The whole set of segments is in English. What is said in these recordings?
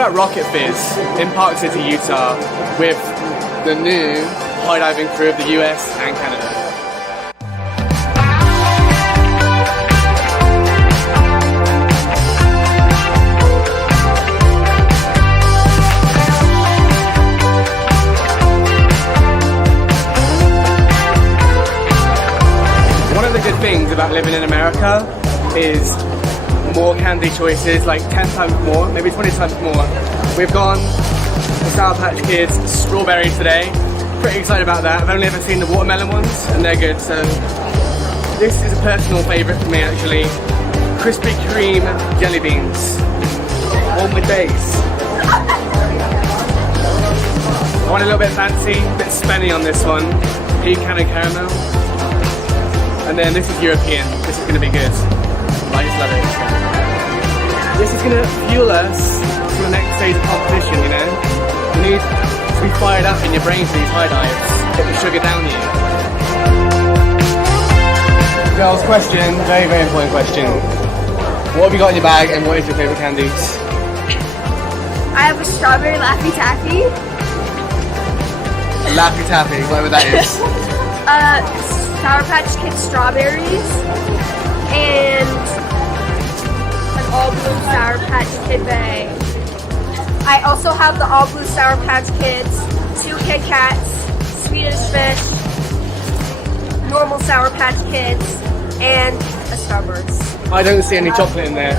we're at Rocket Fizz in Park City, Utah, with the new high diving crew of the US and Canada. One of the good things about living in America is more candy choices, like 10 times more, maybe 20 times more. We've gone to Sour Patch Kids strawberry today. Pretty excited about that. I've only ever seen the watermelon ones and they're good, so this is a personal favourite for me actually. Krispy Kreme jelly beans. One with base. I want a little bit fancy, a bit spenny on this one. Pecan and caramel. And then this is European. This is going to be good. I just love it. This is going to fuel us for the next stage of competition, you know? You need to be fired up in your brain for these high dives. Get the sugar down you. Girls, question. Very, very important question. What have you got in your bag and what is your favourite candies? I have a strawberry Laffy Taffy. Laffy Taffy, whatever that is. Sour Patch Kids strawberries and an all blue Sour Patch Kid bag. I also have the all blue Sour Patch Kids, 2 Kit Kats, Swedish Fish, normal Sour Patch Kids, and a Starburst. I don't see any chocolate in there.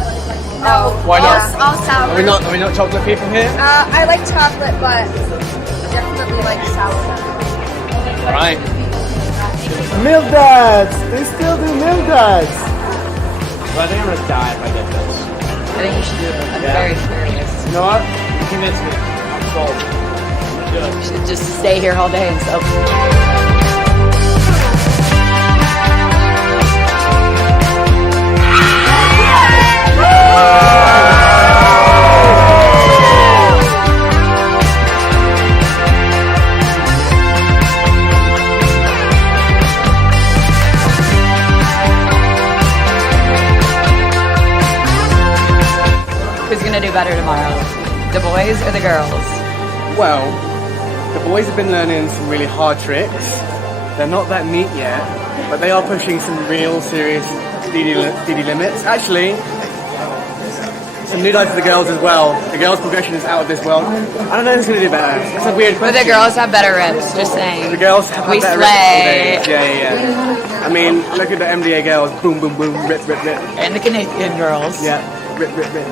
No. Why not? All sour. Are we not chocolate people here? I like chocolate, but definitely like sour. Right. Milk duds! They still do milk duds! Well, I think I'm gonna die if I get this. I think you should do it. I'm very curious. You know what? You convinced me. I'm sold. Good. You should just stay here all day and stuff. Who's gonna do better tomorrow? The boys or the girls? Well, the boys have been learning some really hard tricks. They're not that neat yet, but they are pushing some real serious DD limits. Actually, some new dives for the girls as well. The girls' progression is out of this world. I don't know who's going to do better. It's a weird question. But the girls have better rips, just saying. The girls have We better slay. rips today. Yeah. I mean, look at the MDA girls. Boom, boom, boom. Rip, rip, rip. And the Canadian girls. Yeah. Rip, rip, rip.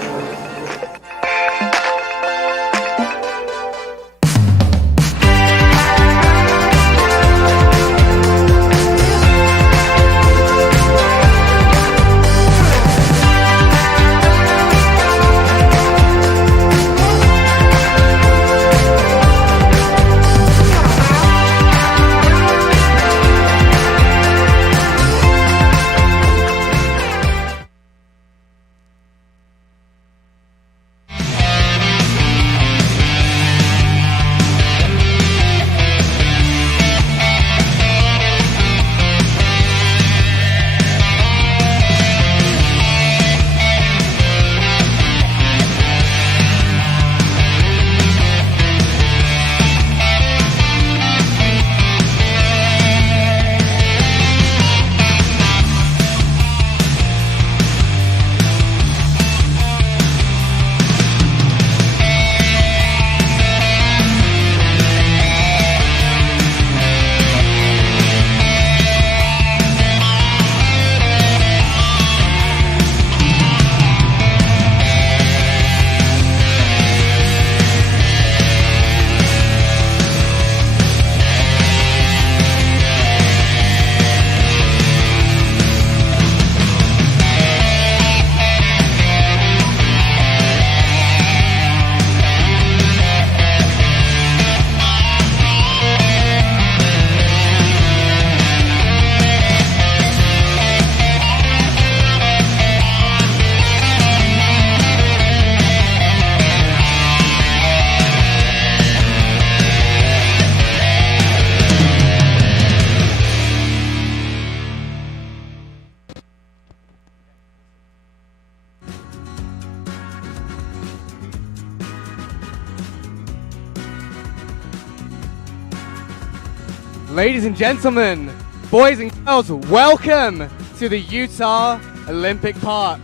Ladies and gentlemen, boys and girls, welcome to the Utah Olympic Park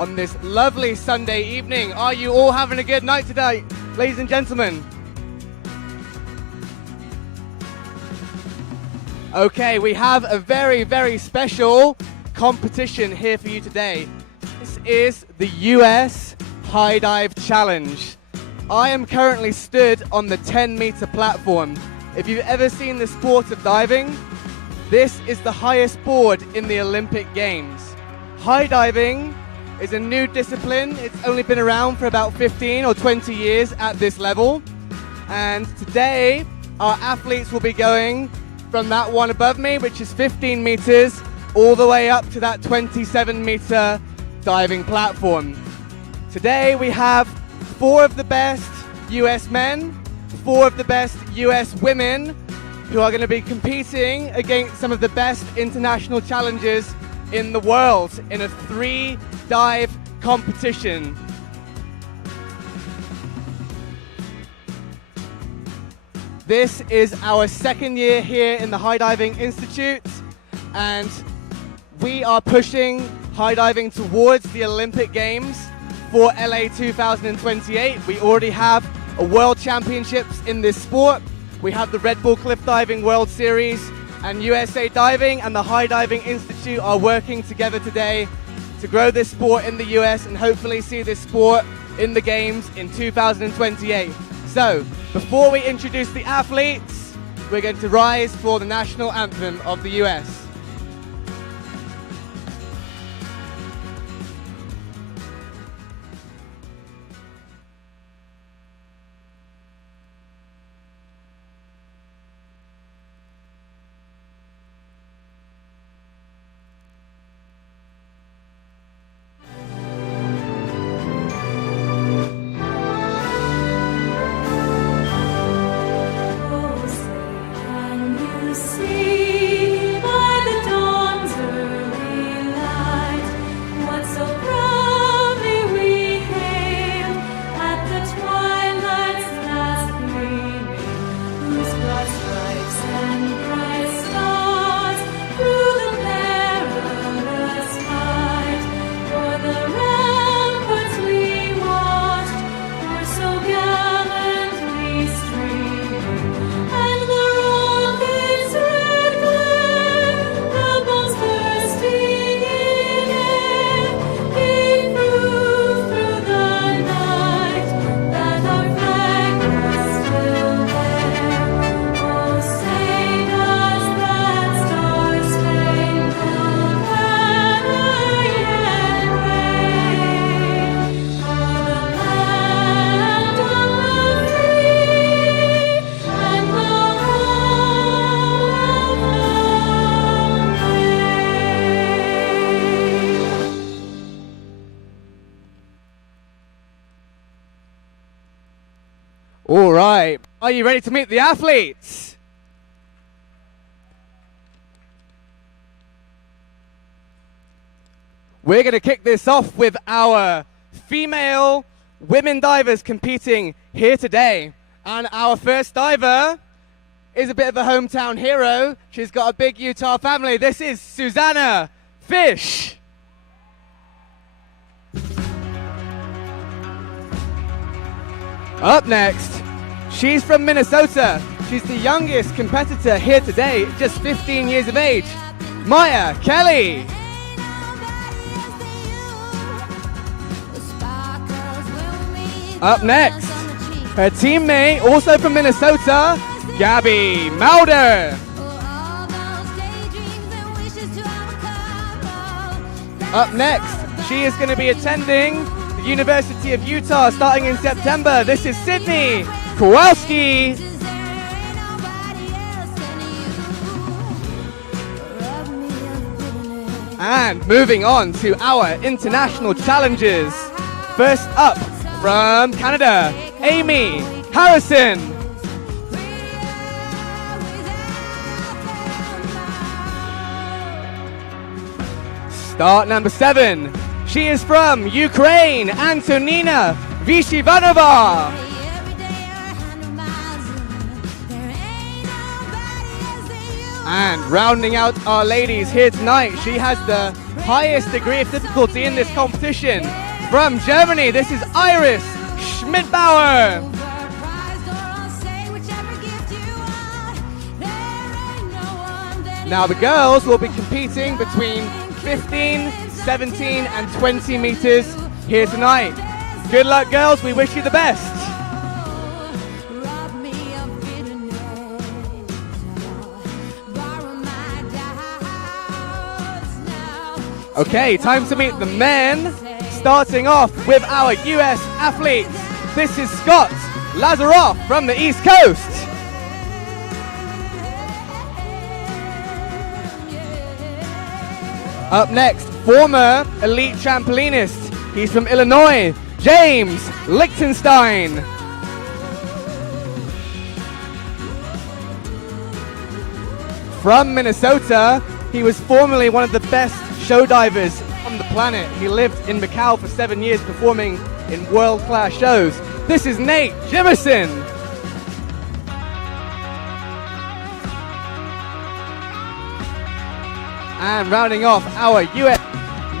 on this lovely Sunday evening. Are you all having a good night today, ladies and gentlemen? Okay, we have a very, very special competition here for you today. This is the US High Dive Challenge. I am currently stood on the 10-meter platform. If you've ever seen the sport of diving, this is the highest board in the Olympic Games. High diving is a new discipline. It's only been around for about 15 or 20 years at this level. And today, our athletes will be going from that one above me, which is 15 meters, all the way up to that 27-meter diving platform. Today, we have 4 of the best US men, 4 of the best US women, who are going to be competing against some of the best international challenges in the world in a 3-dive competition. This is our second year here in the High Diving Institute, and we are pushing high diving towards the Olympic Games for LA 2028. We already have a World Championships in this sport. We have the Red Bull Cliff Diving World Series, and USA Diving and the High Diving Institute are working together today to grow this sport in the US and hopefully see this sport in the Games in 2028. So, before we introduce the athletes, we're going to rise for the national anthem of the US. All right, are you ready to meet the athletes? We're going to kick this off with our female women divers competing here today. And our first diver is a bit of a hometown hero. She's got a big Utah family. This is Susanna Fish. Up next, she's from Minnesota. She's the youngest competitor here today, just 15 years of age, Maya Kelly. Up next, her teammate, also from Minnesota, Gabby Mulder. Up next, she is going to be attending the University of Utah starting in September. This is Sydney Kowalski. And moving on to our international challenges. First up, from Canada, Amy Harrison. Start number 7. She is from Ukraine, Antonina Vishivanova. And rounding out our ladies here tonight, she has the highest degree of difficulty in this competition. From Germany, this is Iris Schmidbauer. Now the girls will be competing between 15, 17 and 20 meters here tonight. Good luck, girls. We wish you the best. Okay, time to meet the men. Starting off with our US athletes. This is Scott Lazaroff from the East Coast. Up next, former elite trampolinist. He's from Illinois, James Lichtenstein. From Minnesota, he was formerly one of the best show divers on the planet. He lived in Macau for 7 years performing in world-class shows. This is Nate Jimmerson. And rounding off our US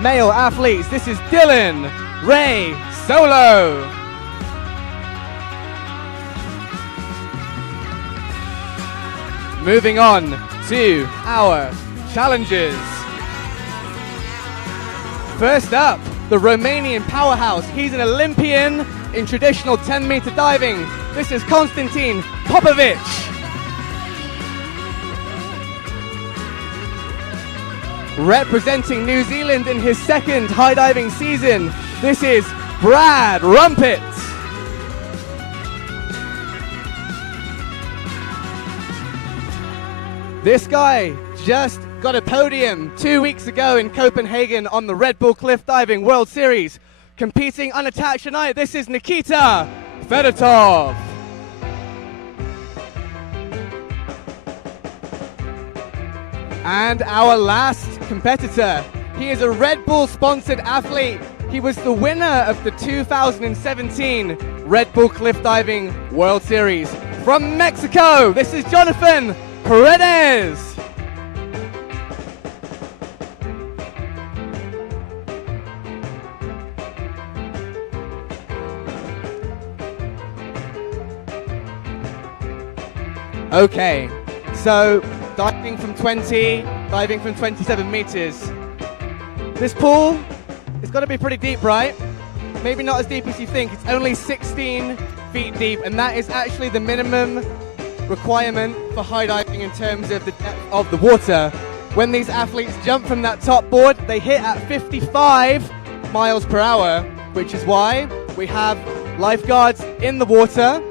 male athletes, this is Dylan Ray Solo. Moving on to our challengers. First up, the Romanian powerhouse. He's an Olympian in traditional 10-meter diving. This is Konstantin Popovic. Representing New Zealand in his second high diving season, this is Brad Rumpet. This guy just got a podium 2 weeks ago in Copenhagen on the Red Bull Cliff Diving World Series. Competing unattached tonight, this is Nikita Fedotov. And our last competitor, he is a Red Bull sponsored athlete. He was the winner of the 2017 Red Bull Cliff Diving World Series. From Mexico, this is Jonathan Paredes. Okay, so diving from 20, diving from 27 meters. This pool, it's got to be pretty deep, right? Maybe not as deep as you think. It's only 16 feet deep, and that is actually the minimum requirement for high diving in terms of the depth of the water. When these athletes jump from that top board, they hit at 55 miles per hour, which is why we have lifeguards in the water,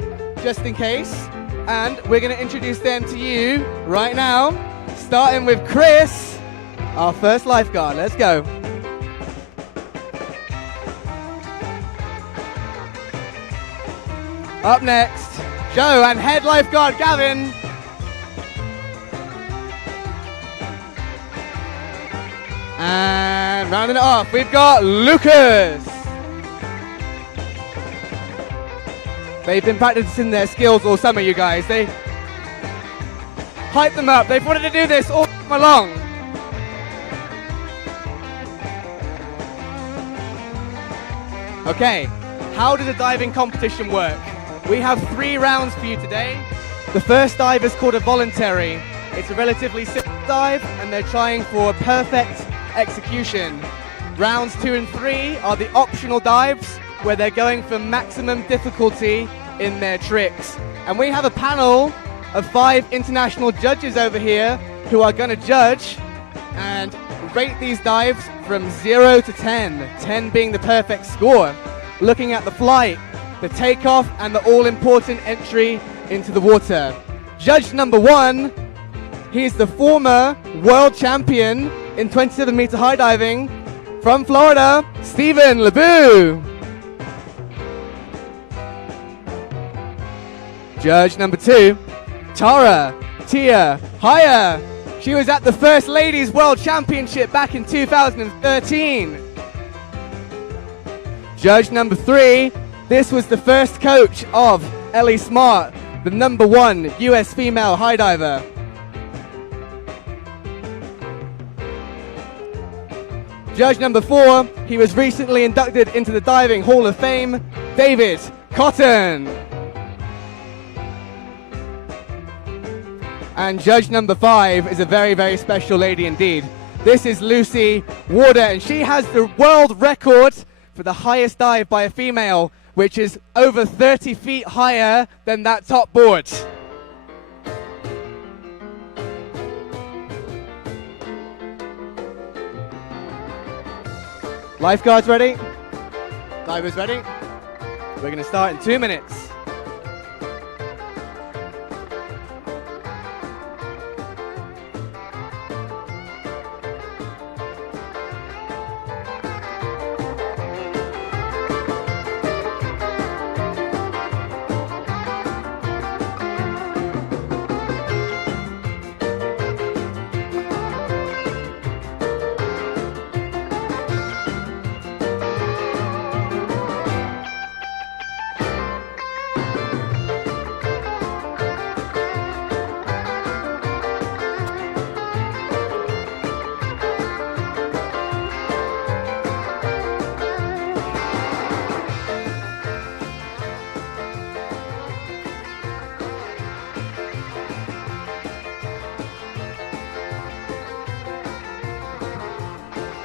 just in case. And we're going to introduce them to you right now, starting with Chris, our first lifeguard. Let's go. Up next, Joe and head lifeguard Gavin. And rounding it off, we've got Lucas. They've been practicing their skills all summer, you guys. They hype them up. They've wanted to do this all summer long. Okay, how does a diving competition work? We have 3 rounds for you today. The first dive is called a voluntary. It's a relatively simple dive, and they're trying for a perfect execution. Rounds 2 and 3 are the optional dives, where they're going for maximum difficulty in their tricks. And we have a panel of 5 international judges over here who are going to judge and rate these dives from 0 to 10, 10 being the perfect score. Looking at the flight, the takeoff, and the all-important entry into the water. Judge number 1, he's the former world champion in 27-meter high diving from Florida, Stephen LeBeau. Judge number 2, Tara Tia Haya. She was at the First Ladies World Championship back in 2013. Judge number 3, this was the first coach of Ellie Smart, the #1 US female high diver. Judge number 4, he was recently inducted into the Diving Hall of Fame, David Cotton. And judge number 5 is a very, very special lady indeed. This is Lucy Warder, and she has the world record for the highest dive by a female, which is over 30 feet higher than that top board. Lifeguards ready? Divers ready? We're going to start in 2 minutes.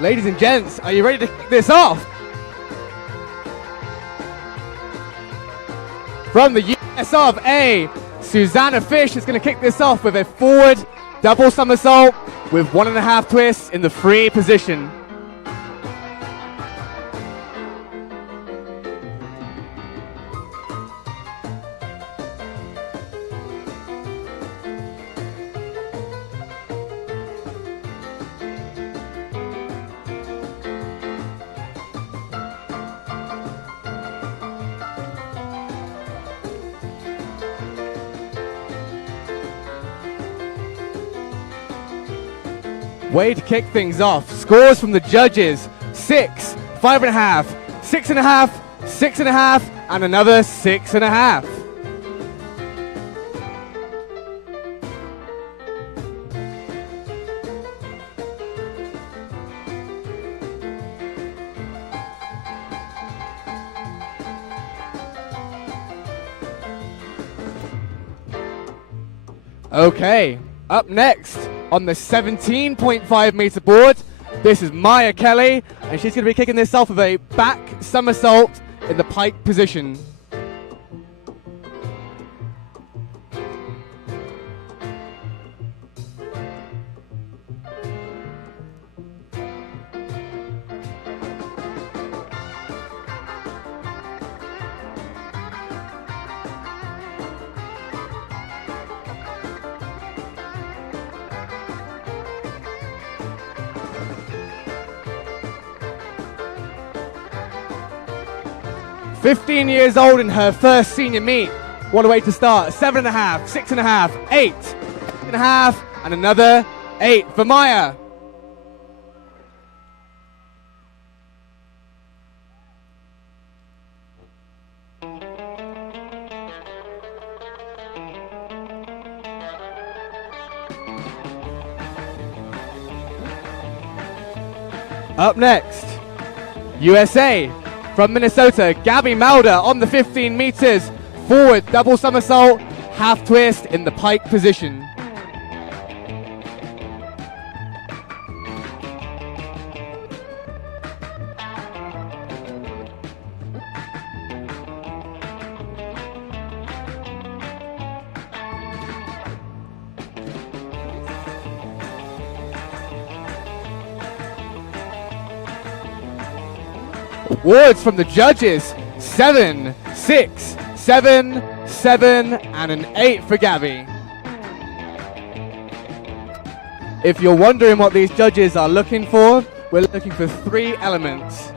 Ladies and gents, are you ready to kick this off? From the US of A, Susanna Fish is going to kick this off with a forward double somersault with 1.5 twists in the free position. Way to kick things off. Scores from the judges: 6, 5.5, 6.5, 6.5, and another 6.5. Okay, up next on the 17.5 meter board, this is Maya Kelly, and she's going to be kicking this off with a back somersault in the pike position. "15 years old in her first senior meet. What a way to start. 7.5, 6.5, 8.5, and another 8 for Maya." Up next, USA. From Minnesota, Gabby Malder on the 15 meters. Forward double somersault, half twist in the pike position. Awards from the judges: 7, 6, 7, 7, and an 8 for Gabby. If you're wondering what these judges are looking for, we're looking for 3 elements: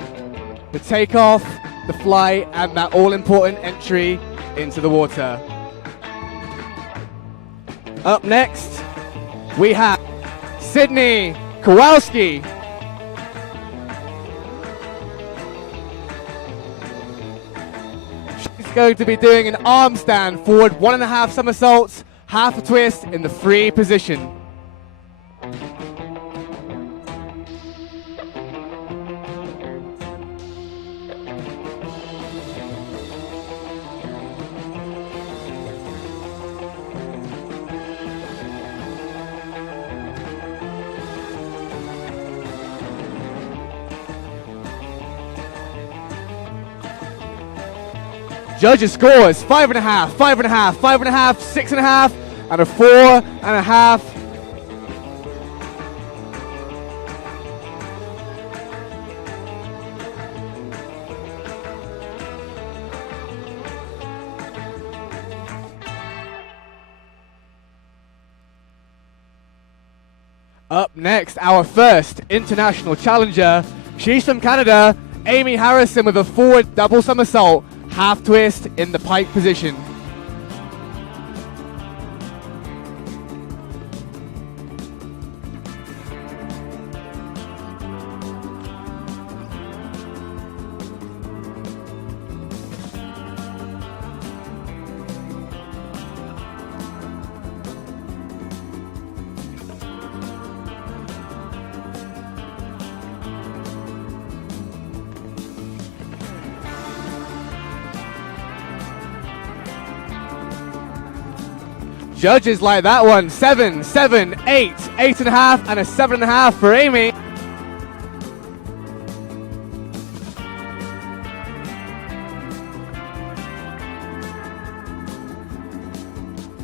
the takeoff, the flight, and that all-important entry into the water. Up next, we have Sydney Kowalski. Going to be doing an arm stand forward, 1.5 somersaults, half a twist in the free position. Judges scores 5.5, 5.5, 5.5, 6.5, and a 4.5. Up next, our first international challenger. She's from Canada, Amy Harrison, with a forward double somersault, half twist in the pike position. Judges like that one. 7, 7, 8, 8.5, and a 7.5 for Amy.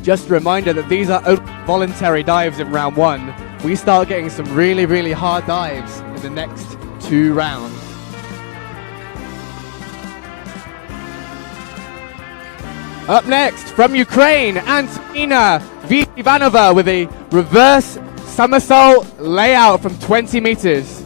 Just a reminder that these are voluntary dives in round 1. We start getting some really, really hard dives in the next 2 rounds. Up next, from Ukraine, Antonina Ivanova with a reverse somersault layout from 20 meters.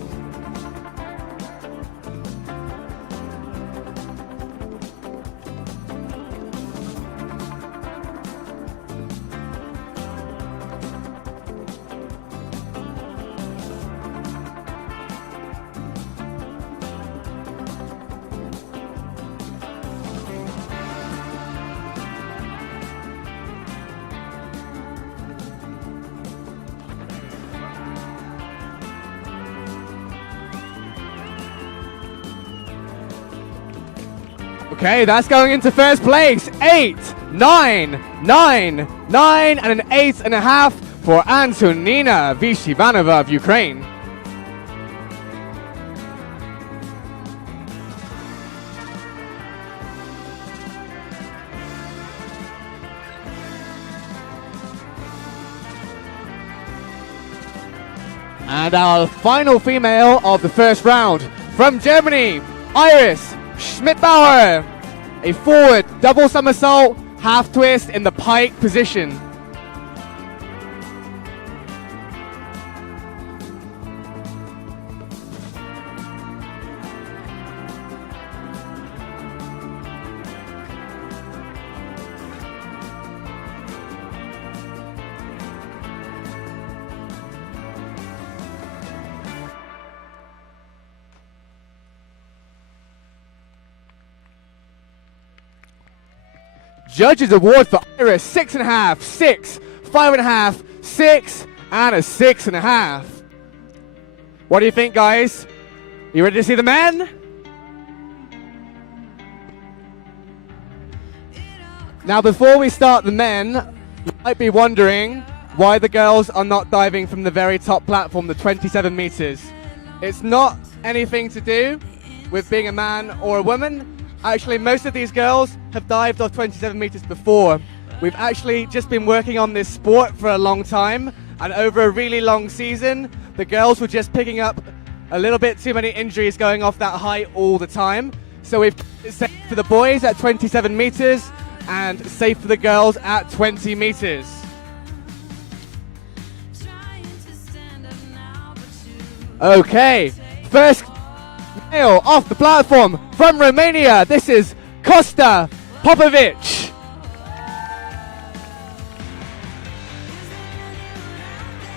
Okay, that's going into first place. 8, 9, 9, 9, and an 8.5 for Antonina Vishivanova of Ukraine. And our final female of the first round, from Germany, Iris Schmidbauer, a forward double somersault, half twist in the pike position. Judges award for Iris 6.5, 6, 5.5, 6, and a 6.5. What do you think, guys? You ready to see the men? Now, before we start the men, you might be wondering why the girls are not diving from the very top platform, the 27 meters. It's not anything to do with being a man or a woman. Actually, most of these girls have dived off 27 meters before. We've actually just been working on this sport for a long time, and over a really long season, the girls were just picking up a little bit too many injuries going off that height all the time. So we've kept it safe for the boys at 27 meters and safe for the girls at 20 meters. Okay, first male off the platform from Romania. This is Costa Popovic.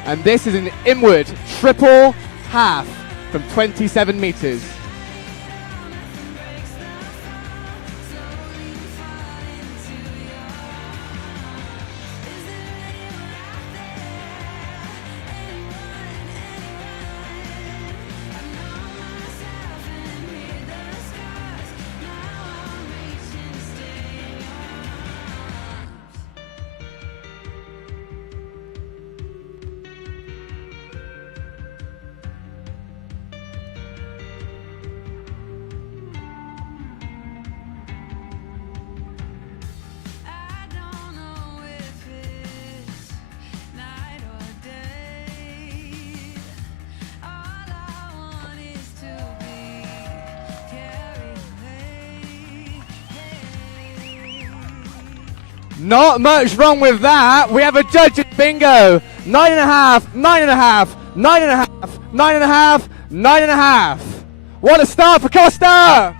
And this is an inward triple half from 27 meters. Not much wrong with that. We have a judges bingo. 9.5, 9.5, 9.5, 9.5, 9.5. What a start for Costa!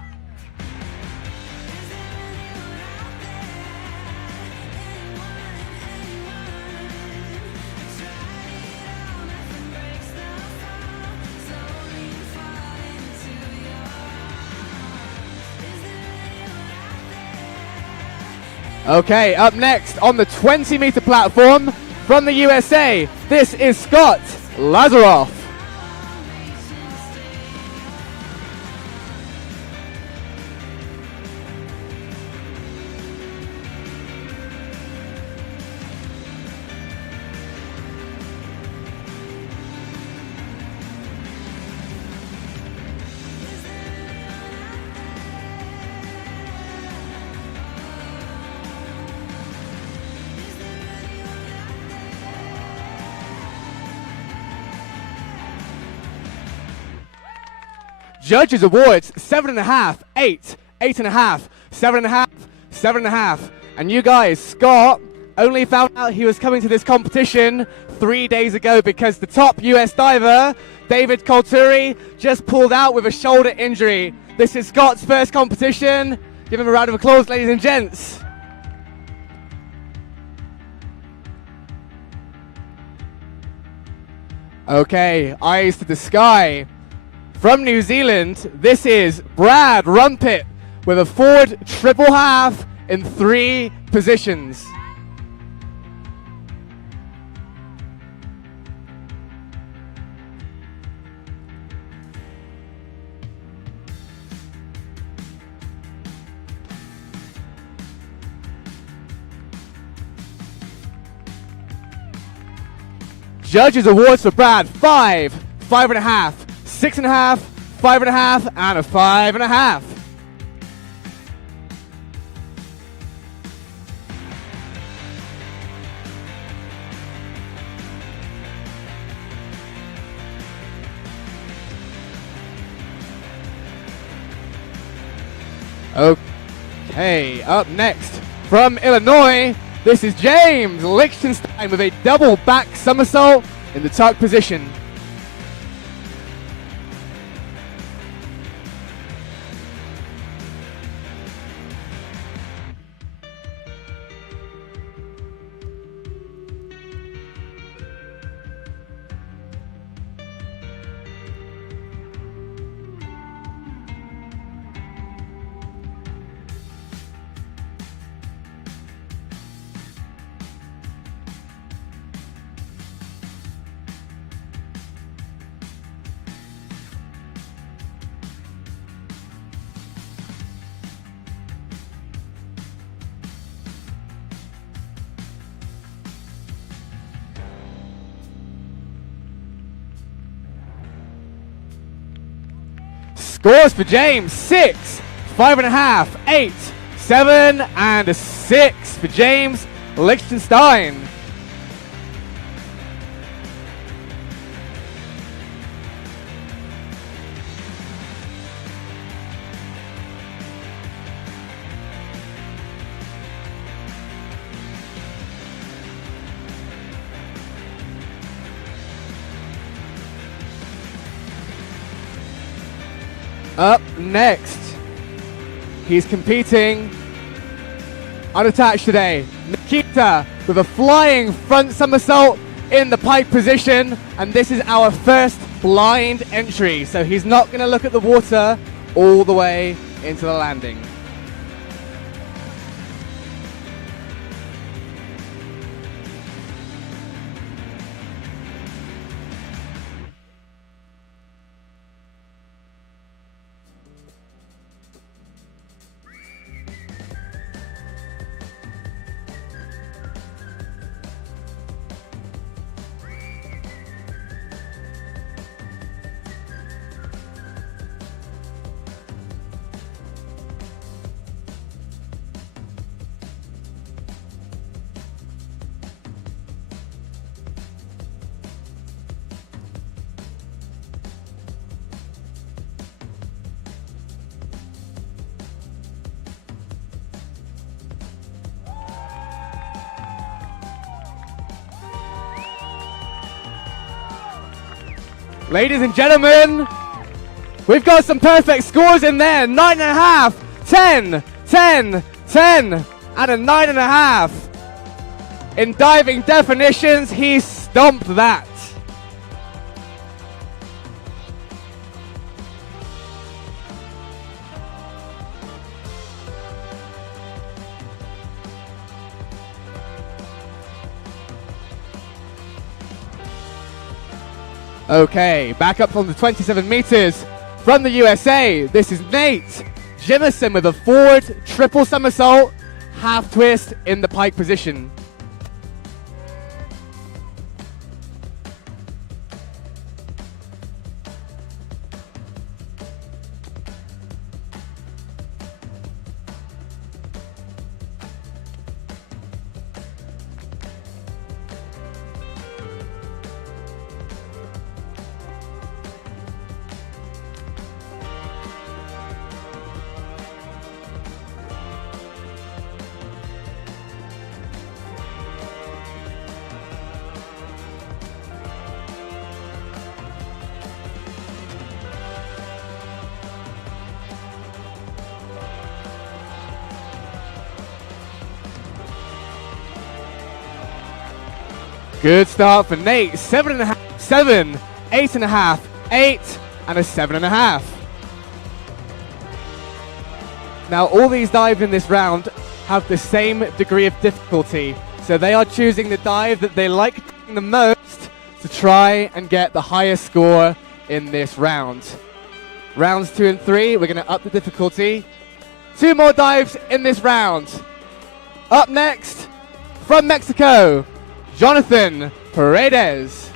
Okay, up next on the 20-meter platform from the USA, this is Scott Lazaroff. Judges awards 7.5, 8, 8.5, 7.5, 7.5. And you guys, Scott only found out he was coming to this competition 3 days ago because the top US diver, David Colturi, just pulled out with a shoulder injury. This is Scott's first competition. Give him a round of applause, ladies and gents. Okay, eyes to the sky. From New Zealand, this is Brad Rumpet with a forward triple half in 3 positions. Judges awards for Brad 5, 5.5, 6.5, 5.5, and a 5.5. Okay, up next from Illinois, this is James Lichtenstein with a double back somersault in the tuck position. Scores for James, 6, 5.5, 8, 7, and a 6 for James Lichtenstein. Up next, he's competing unattached today. Nikita with a flying front somersault in the pike position, and this is our first blind entry, so he's not going to look at the water all the way into the landing. Ladies and gentlemen, we've got some perfect scores in there. 9.5, 10, 10, 10, and a 9.5. In diving definitions, he stomped that. Okay, back up from the 27 meters from the USA. This is Nate Jimison with a forward triple somersault, half twist in the pike position. Good start for Nate. 7.5, 7, 8.5, 8, and a 7.5. Now all these dives in this round have the same degree of difficulty. So they are choosing the dive that they like the most to try and get the highest score in this round. Rounds 2 and 3, we're going to up the difficulty. 2 more dives in this round. Up next, from Mexico, Jonathan Paredes.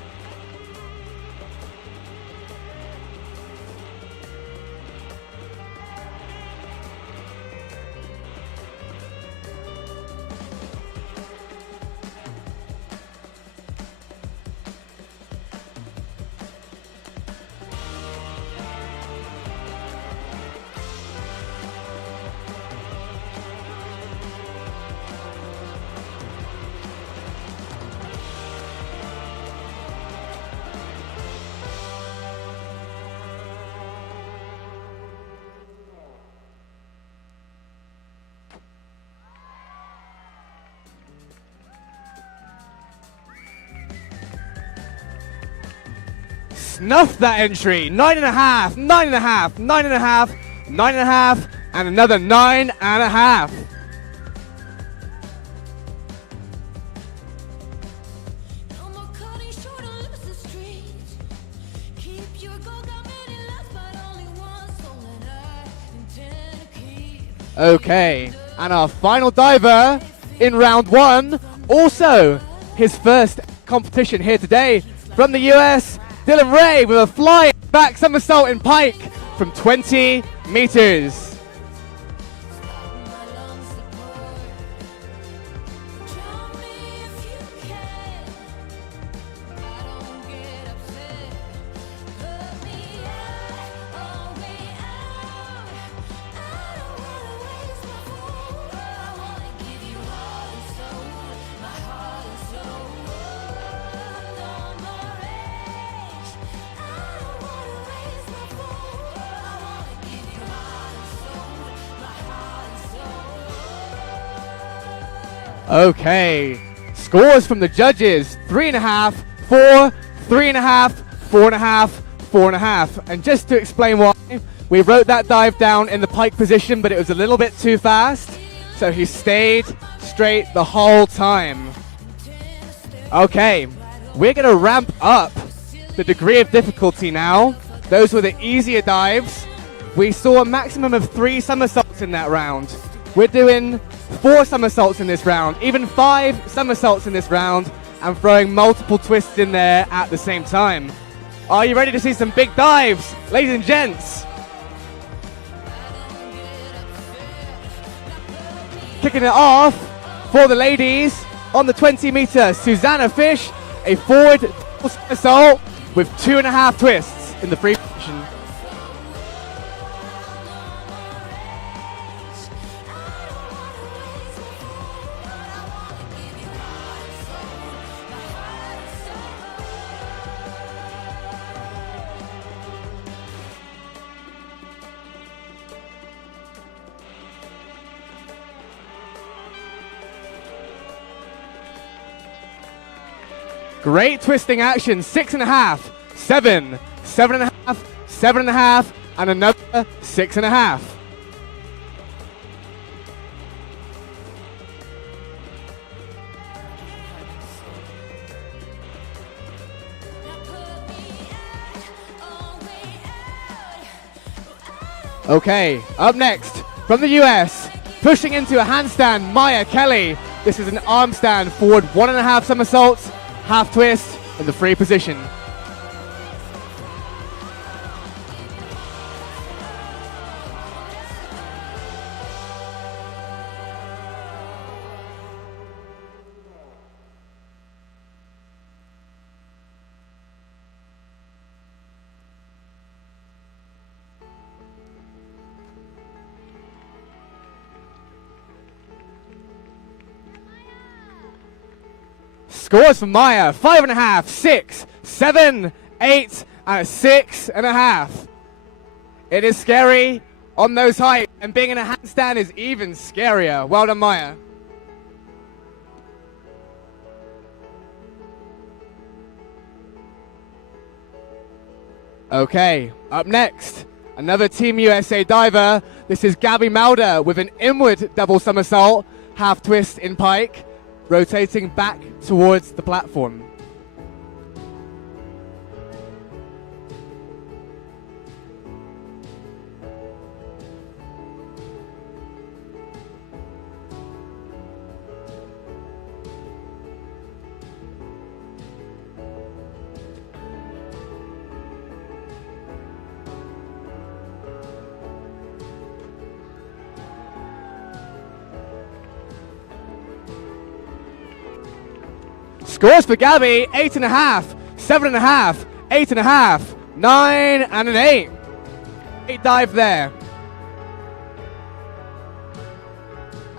Snuffed that entry. 9.5, 9.5, 9.5, 9.5, and another 9.5. Okay, and our final diver in round 1, also his first competition here today from the US, Dylan Ray with a flying back somersault in pike from 20 meters. Okay, scores from the judges: 3.5, 4, 3.5, 4.5, 4.5. And just to explain why, we wrote that dive down in the pike position, but it was a little bit too fast, so he stayed straight the whole time. Okay, we're gonna ramp up the degree of difficulty now. Those were the easier dives. We saw a maximum of 3 somersaults in that round. We're doing 4 somersaults in this round, even 5 somersaults in this round, and throwing multiple twists in there at the same time. Are you ready to see some big dives, ladies and gents? Kicking it off for the ladies on the 20 meter, Susanna Fish, a forward somersault with 2.5 twists in the free position. Great twisting action. 6.5, 7, 7.5, 7.5, and another 6.5. Okay, up next from the US, pushing into a handstand, Maya Kelly. This is an arm stand, forward 1.5 somersaults, half twist in the free position. Scores for Maya, 5.5, 6, 7, 8, and a 6.5. It is scary on those heights, and being in a handstand is even scarier. Well done, Maya. Okay, up next, another Team USA diver. This is Gabby Malder with an inward double somersault, half twist in pike, rotating back towards the platform. Scores for Gabby, 8.5, 7.5, 8.5, 9, and an 8. 8 dive there.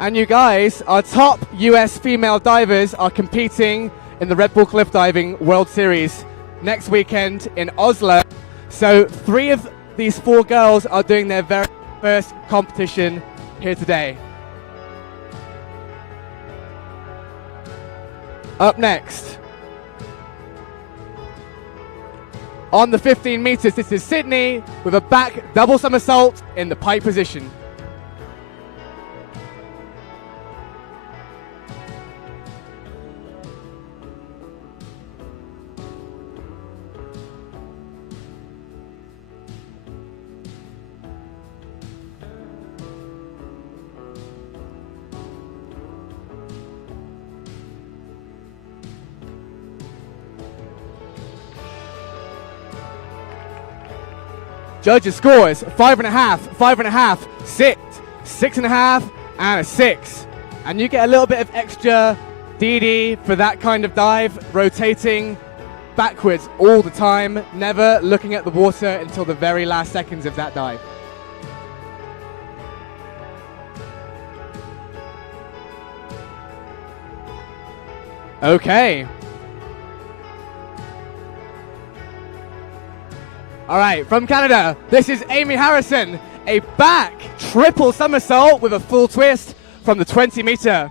And you guys, our top US female divers are competing in the Red Bull Cliff Diving World Series next weekend in Oslo. So 3 of these 4 girls are doing their very first competition here today. Up next, on the 15 meters, this is Sydney with a back double somersault in the pike position. Judges scores 5.5, 5.5, 6, 6.5, and a 6. And you get a little bit of extra DD for that kind of dive, rotating backwards all the time, never looking at the water until the very last seconds of that dive. Okay. All right, from Canada, this is Amy Harrison, a back triple somersault with a full twist from the 20 meter.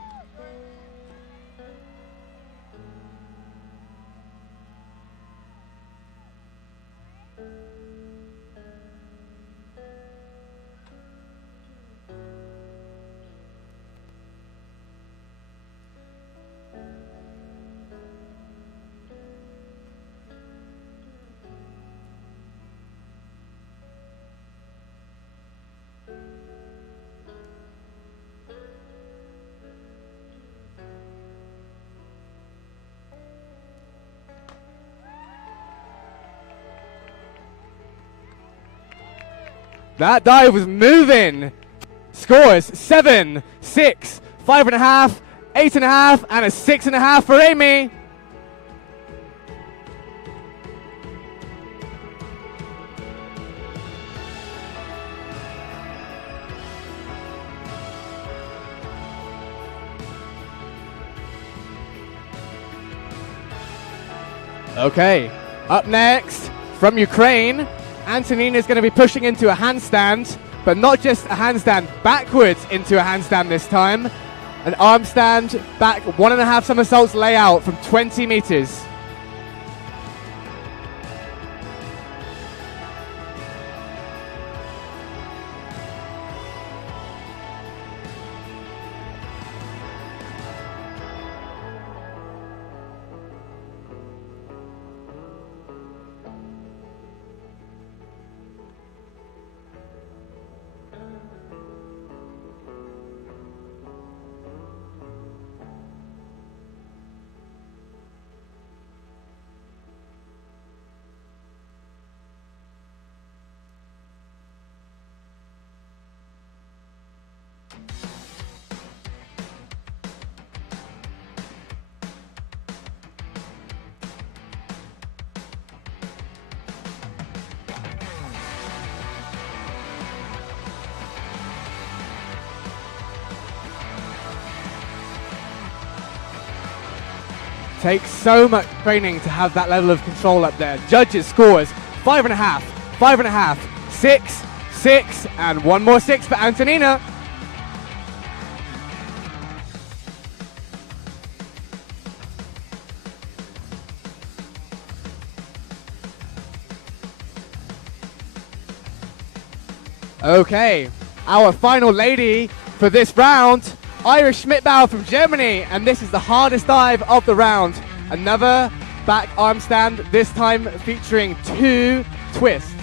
That dive was moving. Scores 7, 6, 5.5, 8.5, and a 6.5 for Amy. Okay, up next from Ukraine, Antonina is going to be pushing into a handstand, but not just a handstand, backwards into a handstand this time. An arm stand, back 1.5 somersaults layout from 20 meters. Takes so much training to have that level of control up there. Judges scores 5.5, 5.5, 6, 6, and one more 6 for Antonina. Okay, our final lady for this round, Irish Schmidbauer from Germany, and this is the hardest dive of the round. Another back arm stand, this time featuring 2 twists.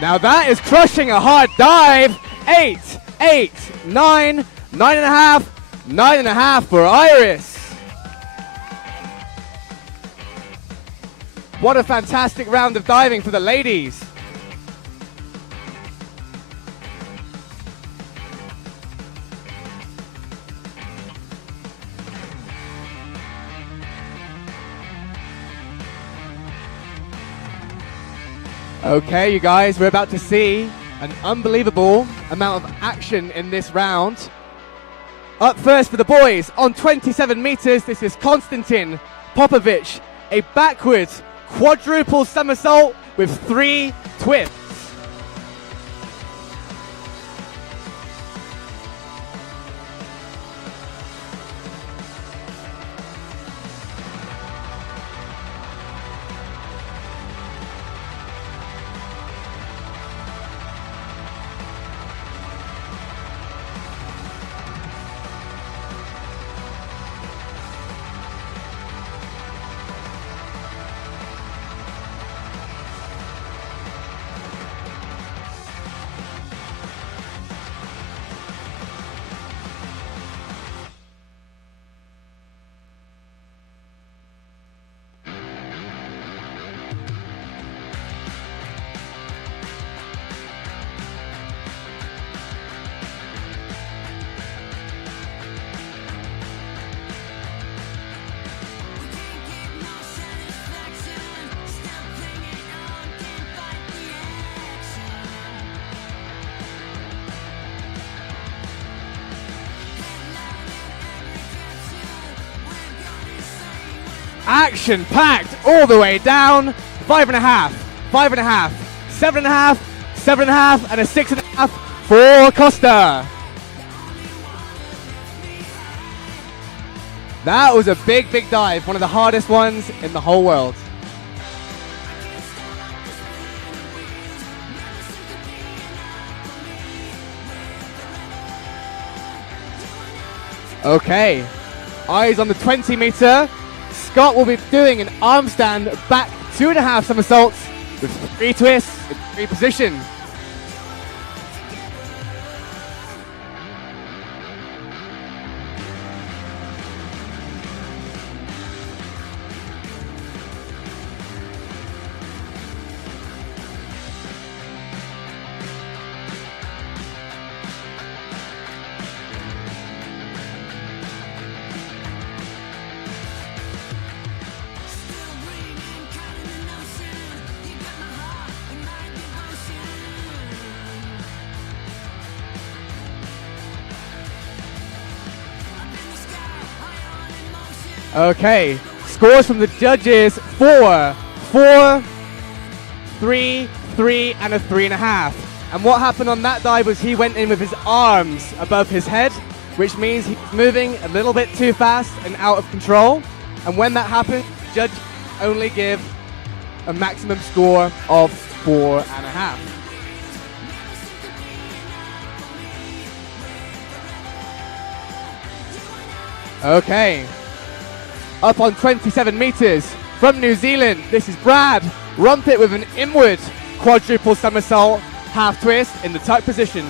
Now that is crushing a hard dive. 8, 8, 9, 9.5, 9.5 for Iris. What a fantastic round of diving for the ladies. Okay, you guys, we're about to see an unbelievable amount of action in this round. Up first for the boys, on 27 meters, this is Konstantin Popovic, a backwards quadruple somersault with 3 twists. Action packed all the way down. 5.5, 5.5, 7.5, 7.5, and a 6.5 for Costa. That was a big, big dive. One of the hardest ones in the whole world. Okay, eyes on the 20 meter. Scott will be doing an arm stand back 2.5 somersaults with 3 twists in 3 positions. Okay, scores from the judges: 4, 4, 3, 3, and a 3.5. And what happened on that dive was he went in with his arms above his head, which means he's moving a little bit too fast and out of control. And when that happens, judges only give a maximum score of 4.5. Okay. Up on 27 meters from New Zealand, this is Brad. Rump it with an inward quadruple somersault, half twist in the tuck position.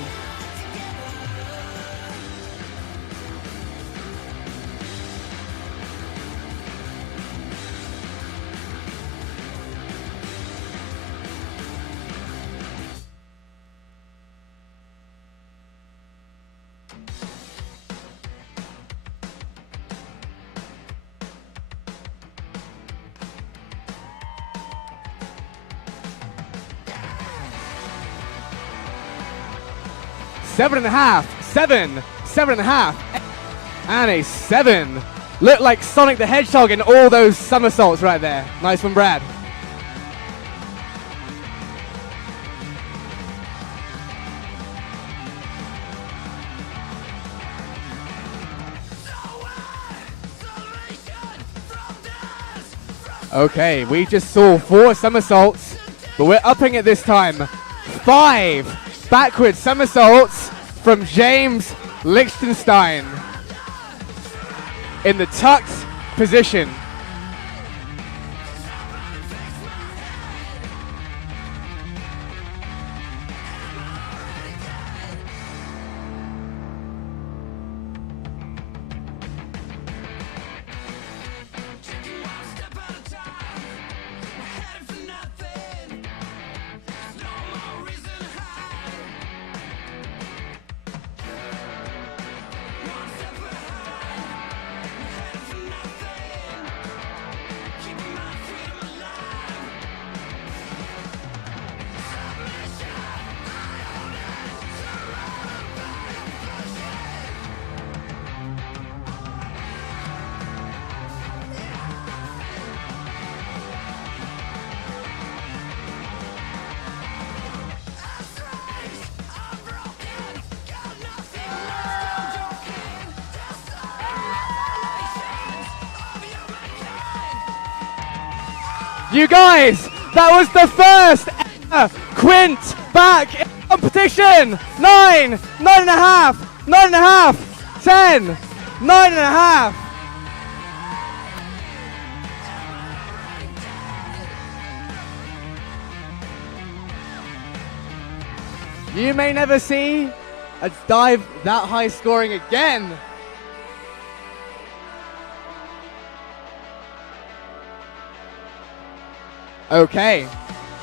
Seven and a half, 7, 7.5, and a 7. Look like Sonic the Hedgehog in all those somersaults right there. Nice one, Brad. Okay, we just saw 4 somersaults, but we're upping it this time. 5 backward somersaults from James Lichtenstein in the tucked position. You guys, that was the first ever quint back in competition. 9, 9.5, 9.5, 10, 9.5. You may never see a dive that high scoring again. Okay,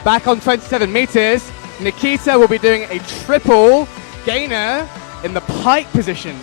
back on 27 meters, Nikita will be doing a triple gainer in the pike position.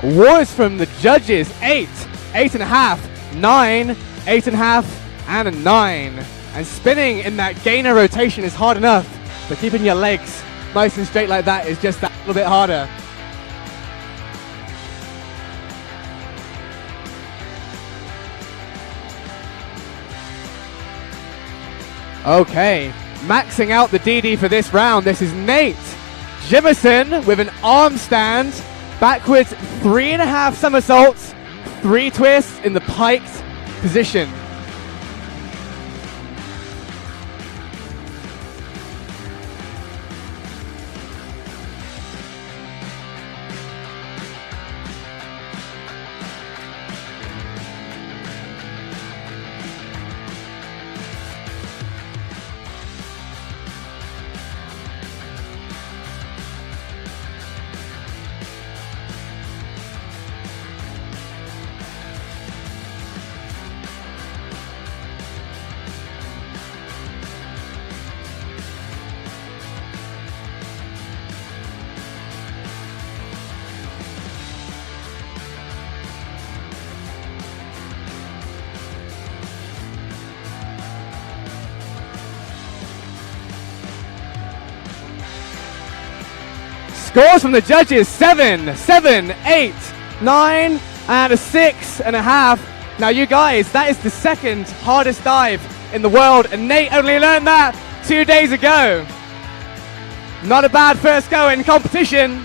Awards from the judges: 8, 8.5, 9, 8.5, and a 9. And spinning in that gainer rotation is hard enough, but keeping your legs nice and straight like that is just that little bit harder. Okay, maxing out the DD for this round. This is Nate Jimmerson with an arm stand. Backwards 3.5 somersaults, 3 twists in the piked position. Scores from the judges: 7, 7, 8, 9, and a 6.5. Now, you guys, that is the second hardest dive in the world, and Nate only learned that 2 days ago. Not a bad first go in competition.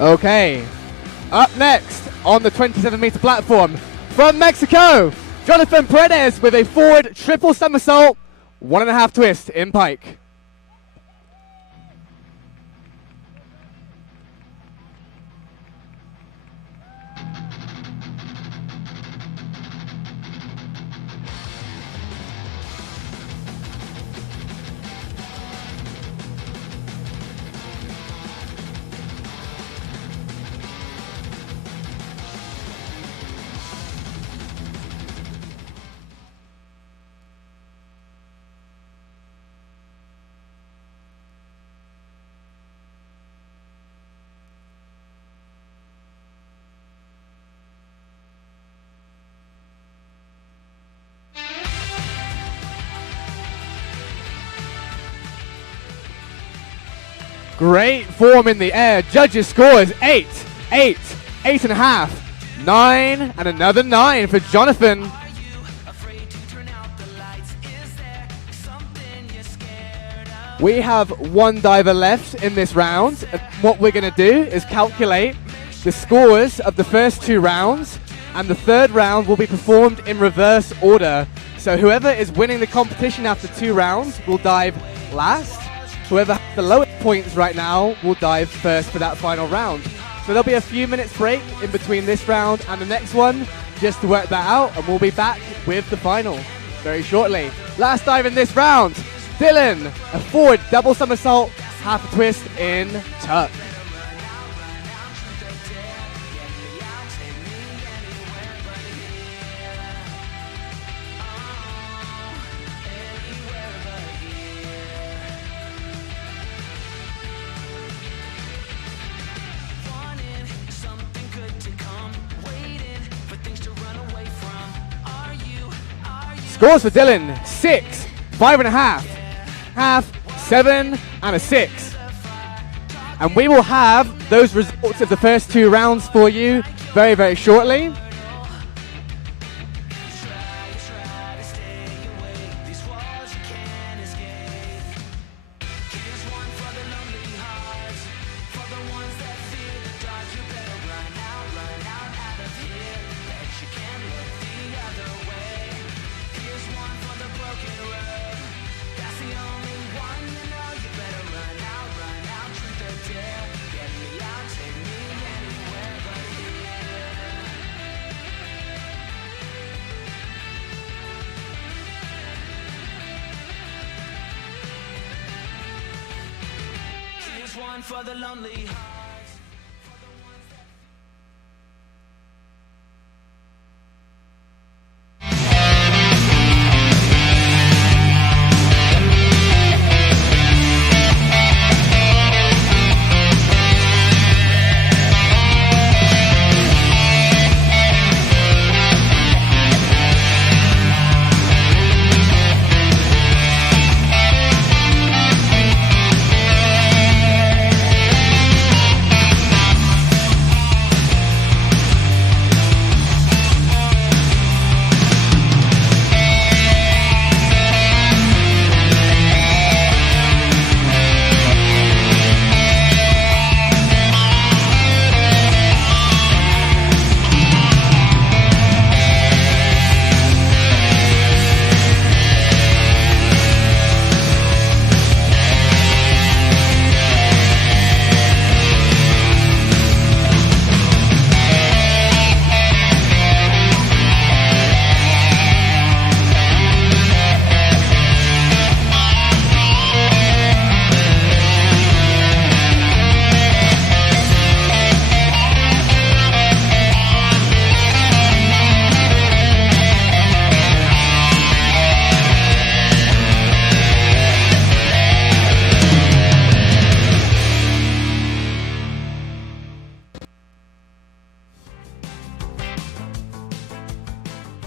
Okay, up next on the 27-meter platform from Mexico, Jonathan Paredes with a forward triple somersault, 1.5 twist in pike. Great form in the air. Judges scores 8, 8, 8.5, 9, and another 9 for Jonathan. We have one diver left in this round. What we're going to do is calculate the scores of the first 2 rounds, and the third round will be performed in reverse order. So whoever is winning the competition after 2 rounds will dive last. Whoever has the lowest points right now will dive first for that final round. So there'll be a few minutes break in between this round and the next one just to work that out, and we'll be back with the final very shortly. Last dive in this round, Dylan, a forward double somersault, half a twist in tuck. Scores for Dylan: 6, 5.5, half, 7, and a 6. And we will have those results of the first 2 rounds for you very, very shortly. For the lonely.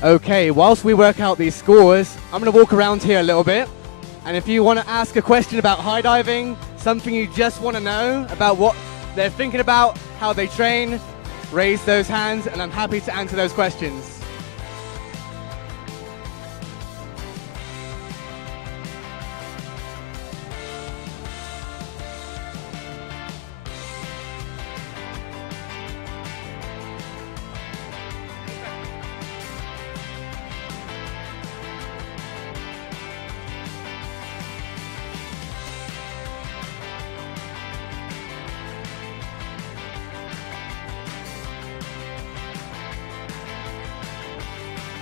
Okay, whilst we work out these scores, I'm going to walk around here a little bit. And if you want to ask a question about high diving, something you just want to know about what they're thinking about, how they train, raise those hands, and I'm happy to answer those questions.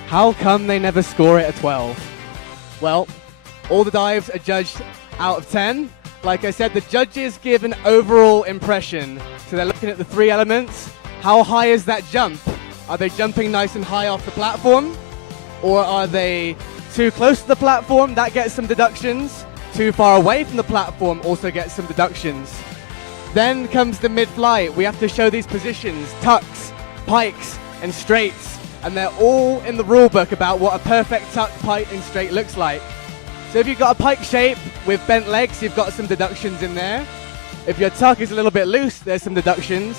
How come they never score it a 12? Well, all the dives are judged out of 10. Like I said, the judges give an overall impression. So they're looking at the 3 elements. How high is that jump? Are they jumping nice and high off the platform? Or are they too close to the platform? That gets some deductions. Too far away from the platform also gets some deductions. Then comes the mid-flight. We have to show these positions, tucks, pikes, and straights. And they're all in the rule book about what a perfect tuck, pike, and straight looks like. So if you've got a pike shape with bent legs, you've got some deductions in there. If your tuck is a little bit loose, there's some deductions.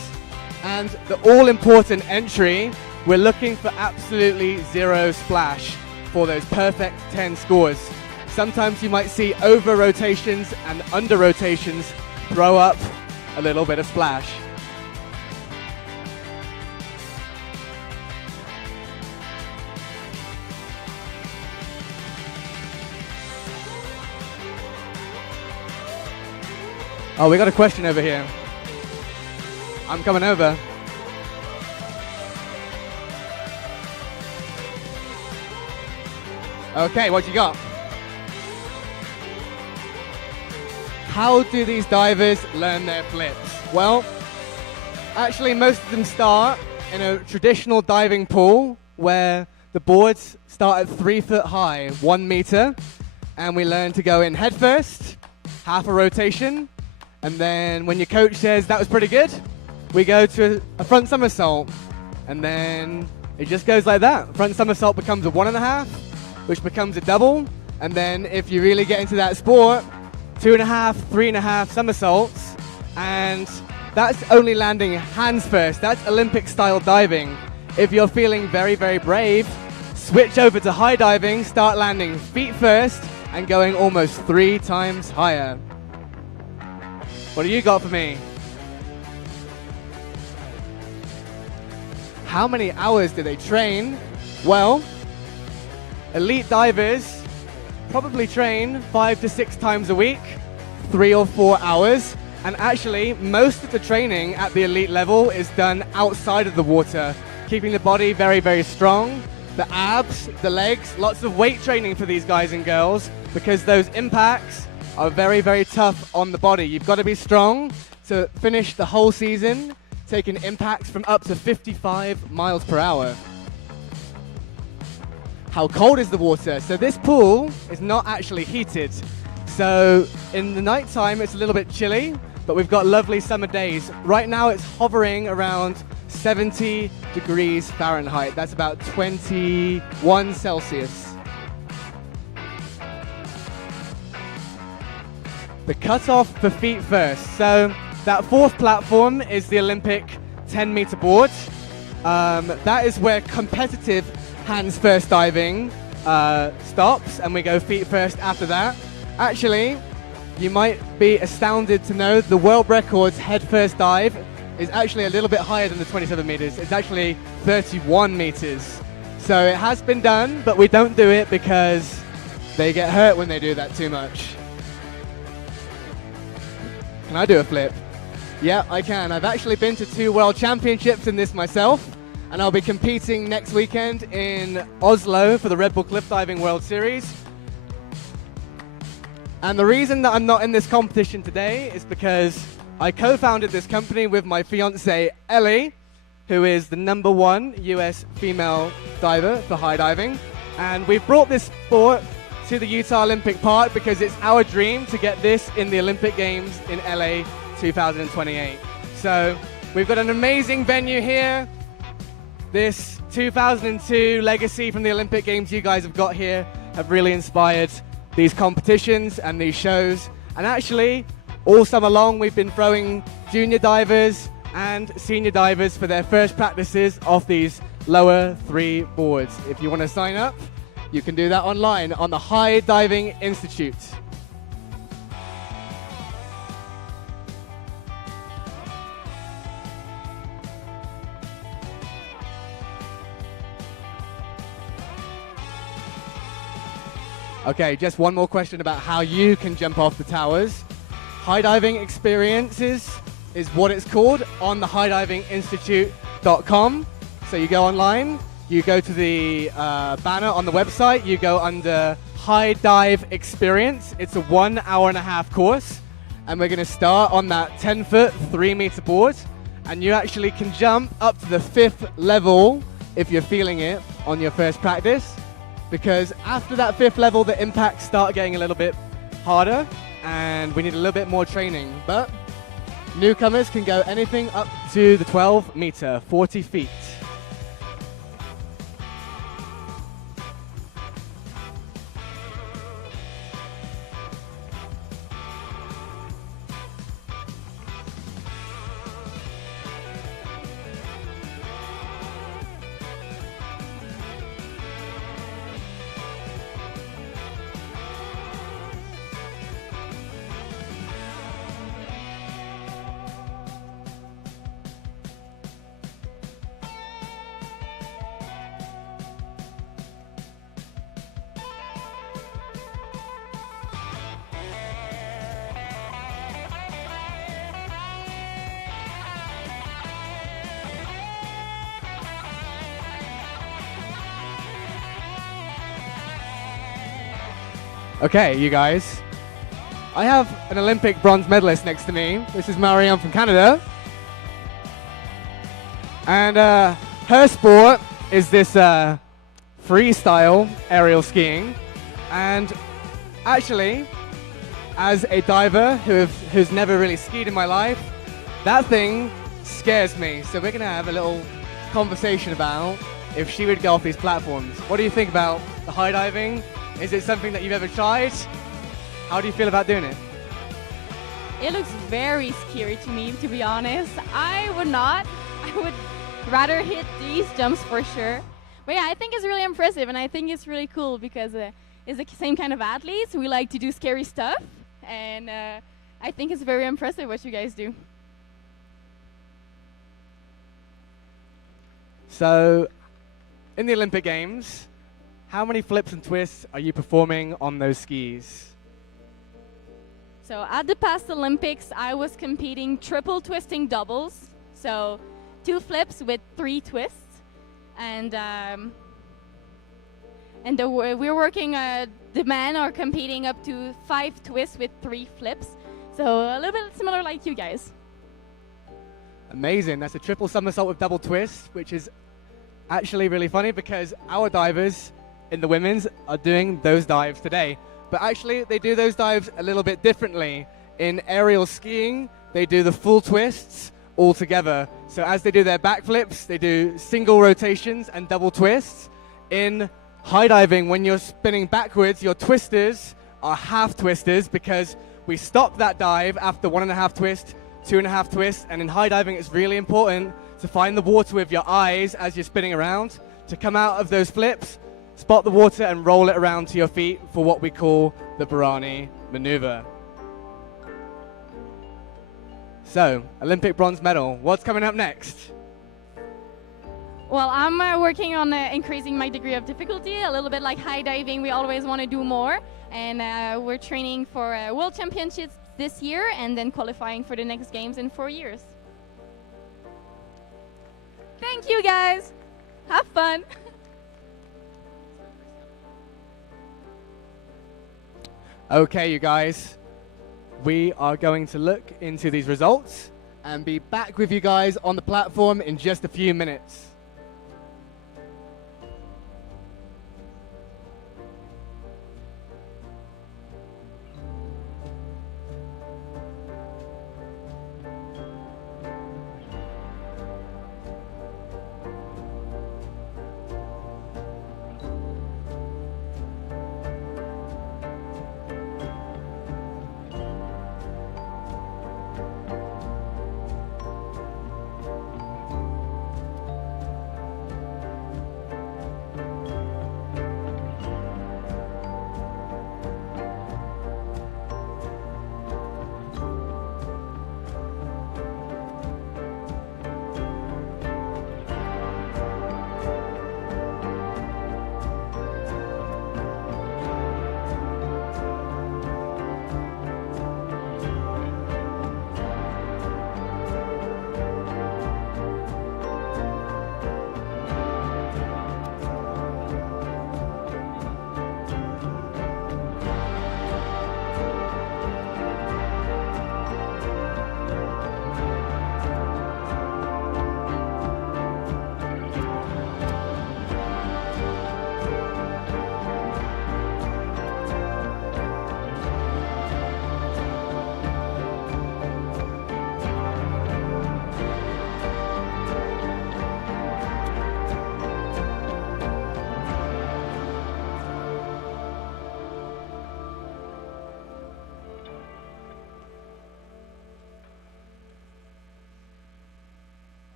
And the all-important entry, we're looking for absolutely 0 splash for those perfect 10 scores. Sometimes you might see over rotations and under rotations throw up a little bit of splash. Oh, we got a question over here. I'm coming over. Okay, what you got? How do these divers learn their flips? Well, actually most of them start in a traditional diving pool where the boards start at 3 foot high, 1 meter, and we learn to go in head first, half a rotation, and then when your coach says that was pretty good, we go to a front somersault. And then it just goes like that. Front somersault becomes a 1.5, which becomes a double. And then if you really get into that sport, 2.5, 3.5 somersaults. And that's only landing hands first. That's Olympic style diving. If you're feeling very, very brave, switch over to high diving, start landing feet first and going almost 3 times higher. What do you got for me? How many hours do they train? Well, elite divers probably train 5 to 6 times a week, 3 or 4 hours. And actually, most of the training at the elite level is done outside of the water, keeping the body very, very strong. The abs, the legs, lots of weight training for these guys and girls because those impacts are very, very tough on the body. You've got to be strong to finish the whole season, taking impacts from up to 55 miles per hour. How cold is the water? So this pool is not actually heated. So in the night time, it's a little bit chilly, but we've got lovely summer days. Right now, it's hovering around 70 degrees Fahrenheit. That's about 21 Celsius. The cutoff for feet first. So that 4th platform is the Olympic 10-meter board. That is where competitive hands first diving stops, and we go feet first after that. Actually, you might be astounded to know the world record's head first dive is actually a little bit higher than the 27 meters. It's actually 31 meters. So it has been done, but we don't do it because they get hurt when they do that too much. Can I do a flip? Yeah, I can. I've actually been to 2 world championships in this myself, and I'll be competing next weekend in Oslo for the Red Bull Cliff Diving World Series. And the reason that I'm not in this competition today is because I co-founded this company with my fiancée, Ellie, who is the #1 US female diver for high diving. And we've brought this sport to the Utah Olympic Park because it's our dream to get this in the Olympic Games in LA 2028. So we've got an amazing venue here. This 2002 legacy from the Olympic Games you guys have got here have really inspired these competitions and these shows. And actually, all summer long, we've been throwing junior divers and senior divers for their first practices off these lower 3 boards. If you want to sign up, you can do that online on the High Diving Institute. Okay, just one more question about how you can jump off the towers. High Diving Experiences is what it's called on the highdivinginstitute.com. So you go online, you go to the banner on the website, you go under High Dive Experience. It's a 1 hour and a half course, and we're going to start on that 10-foot, 3-meter board, and you actually can jump up to the 5th level if you're feeling it on your first practice. Because after that 5th level, the impacts start getting a little bit harder and we need a little bit more training. But newcomers can go anything up to the 12-meter, 40 feet. Okay, you guys. I have an Olympic bronze medalist next to me. This is Marianne from Canada. And her sport is this freestyle aerial skiing. And actually, as a diver who's never really skied in my life, that thing scares me. So we're going to have a little conversation about if she would go off these platforms. What do you think about the high diving? Is it something that you've ever tried? How do you feel about doing it? It looks very scary to me, to be honest. I would not. I would rather hit these jumps for sure. But yeah, I think it's really impressive, and I think it's really cool because it's the same kind of athletes. We like to do scary stuff, and I think it's very impressive what you guys do. So, in the Olympic Games, how many flips and twists are you performing on those skis? So at the past Olympics, I was competing triple twisting doubles. So 2 flips with 3 twists. And we're working, the men are competing up to 5 twists with 3 flips. So a little bit similar like you guys. Amazing. That's a triple somersault with double twist, which is actually really funny because our divers in the women's are doing those dives today. But actually, they do those dives a little bit differently. In aerial skiing, they do the full twists all together. So as they do their backflips, they do single rotations and double twists. In high diving, when you're spinning backwards, your twisters are half twisters because we stop that dive after 1.5 twist, 2.5 twist. And in high diving, it's really important to find the water with your eyes as you're spinning around, to come out of those flips, spot the water and roll it around to your feet for what we call the Barani maneuver. So, Olympic bronze medal. What's coming up next? Well, I'm working on increasing my degree of difficulty, a little bit like high diving. We always want to do more, and we're training for World Championships this year and then qualifying for the next games in 4 years. Thank you, guys. Have fun. Okay, you guys, we are going to look into these results and be back with you guys on the platform in just a few minutes.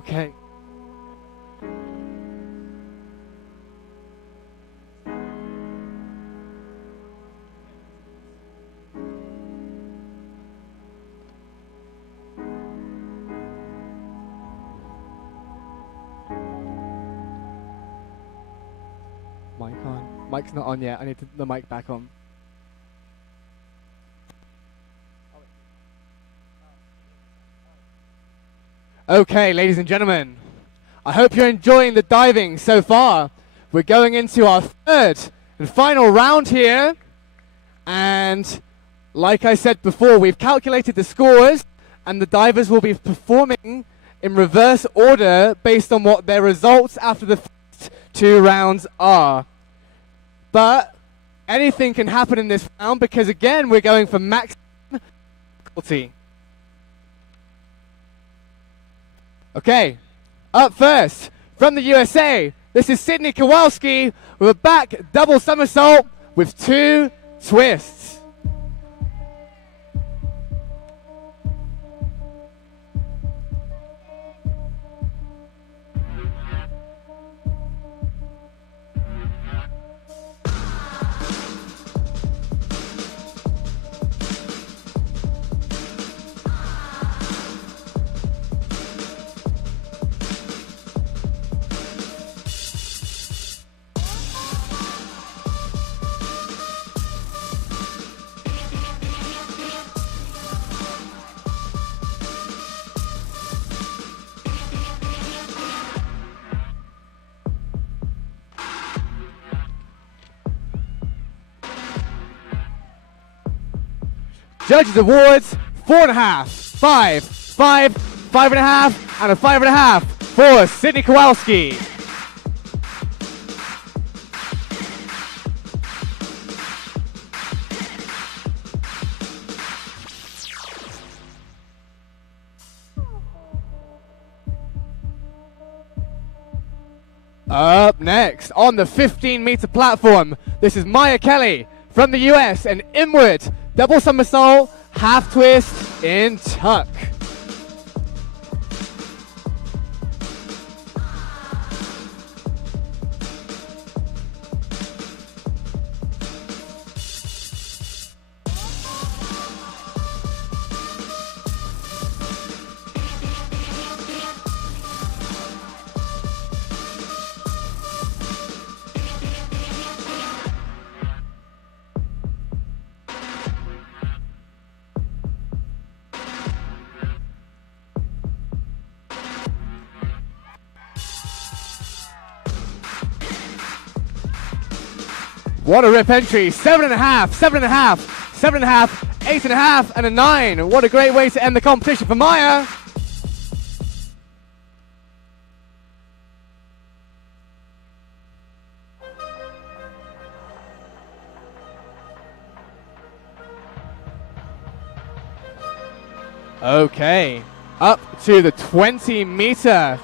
Okay. Mic on. Mic's not on yet. I need the mic back on. Okay, ladies and gentlemen, I hope you're enjoying the diving so far. We're going into our third and final round here. And like I said before, we've calculated the scores and the divers will be performing in reverse order based on what their results after the first 2 rounds are. But anything can happen in this round because again, we're going for maximum difficulty. Okay, up first, from the USA, this is Sydney Kowalski with a back double somersault with 2 twists. Judges awards 4.5, 5, 5, 5.5, and a 5.5 for Sydney Kowalski. Up next on the 15-meter platform, this is Maya Kelly from the US, an inward double somersault, half twist in tuck. What a rip entry, 7.5, 7.5, 7.5, 8.5, and a 9. What a great way to end the competition for Maya. Okay, up to the 20-meter,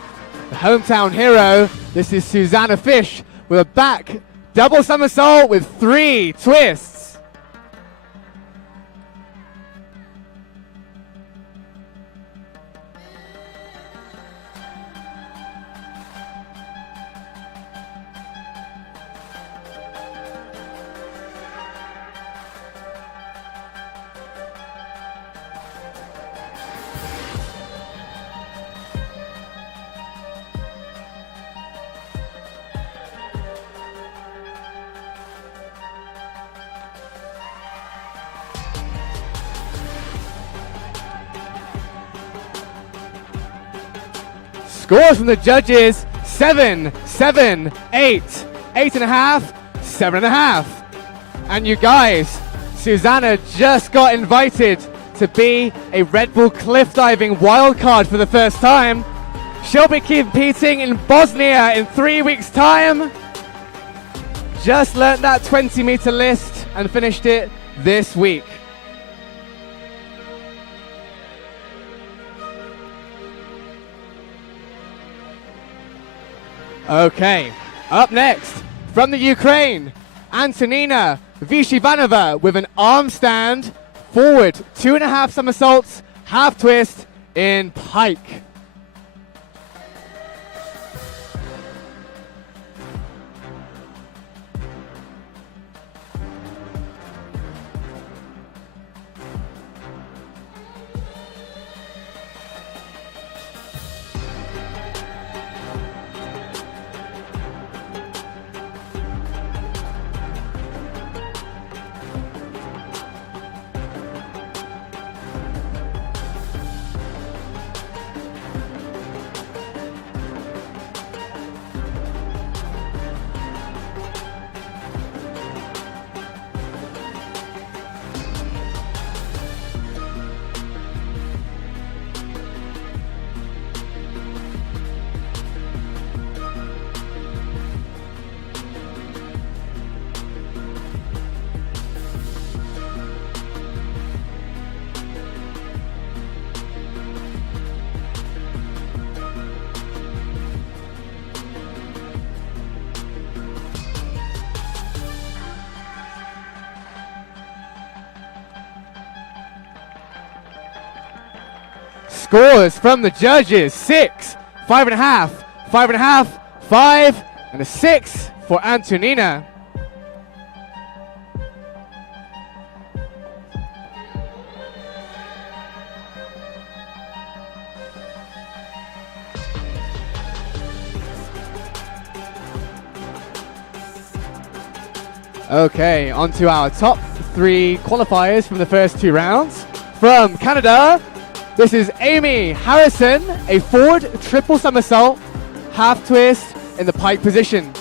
the hometown hero. This is Susanna Fish with a back double somersault with 3 twists. Scores from the judges, 7, 7, 8, 8.5, 7.5. And you guys, Susanna just got invited to be a Red Bull cliff diving wildcard for the first time. She'll be competing in Bosnia in 3 weeks' time. Just learnt that 20-meter list and finished it this week. Okay, up next, from the Ukraine, Antonina Vishivanova with an arm stand, forward, 2.5 somersaults, half twist in pike. scores from the judges: 6, 5.5, 5.5, 5, and a 6 for Antonina. Okay, on to our top 3 qualifiers from the first 2 rounds. From Canada, this is Amy Harrison, a forward triple somersault, half twist in the pike position.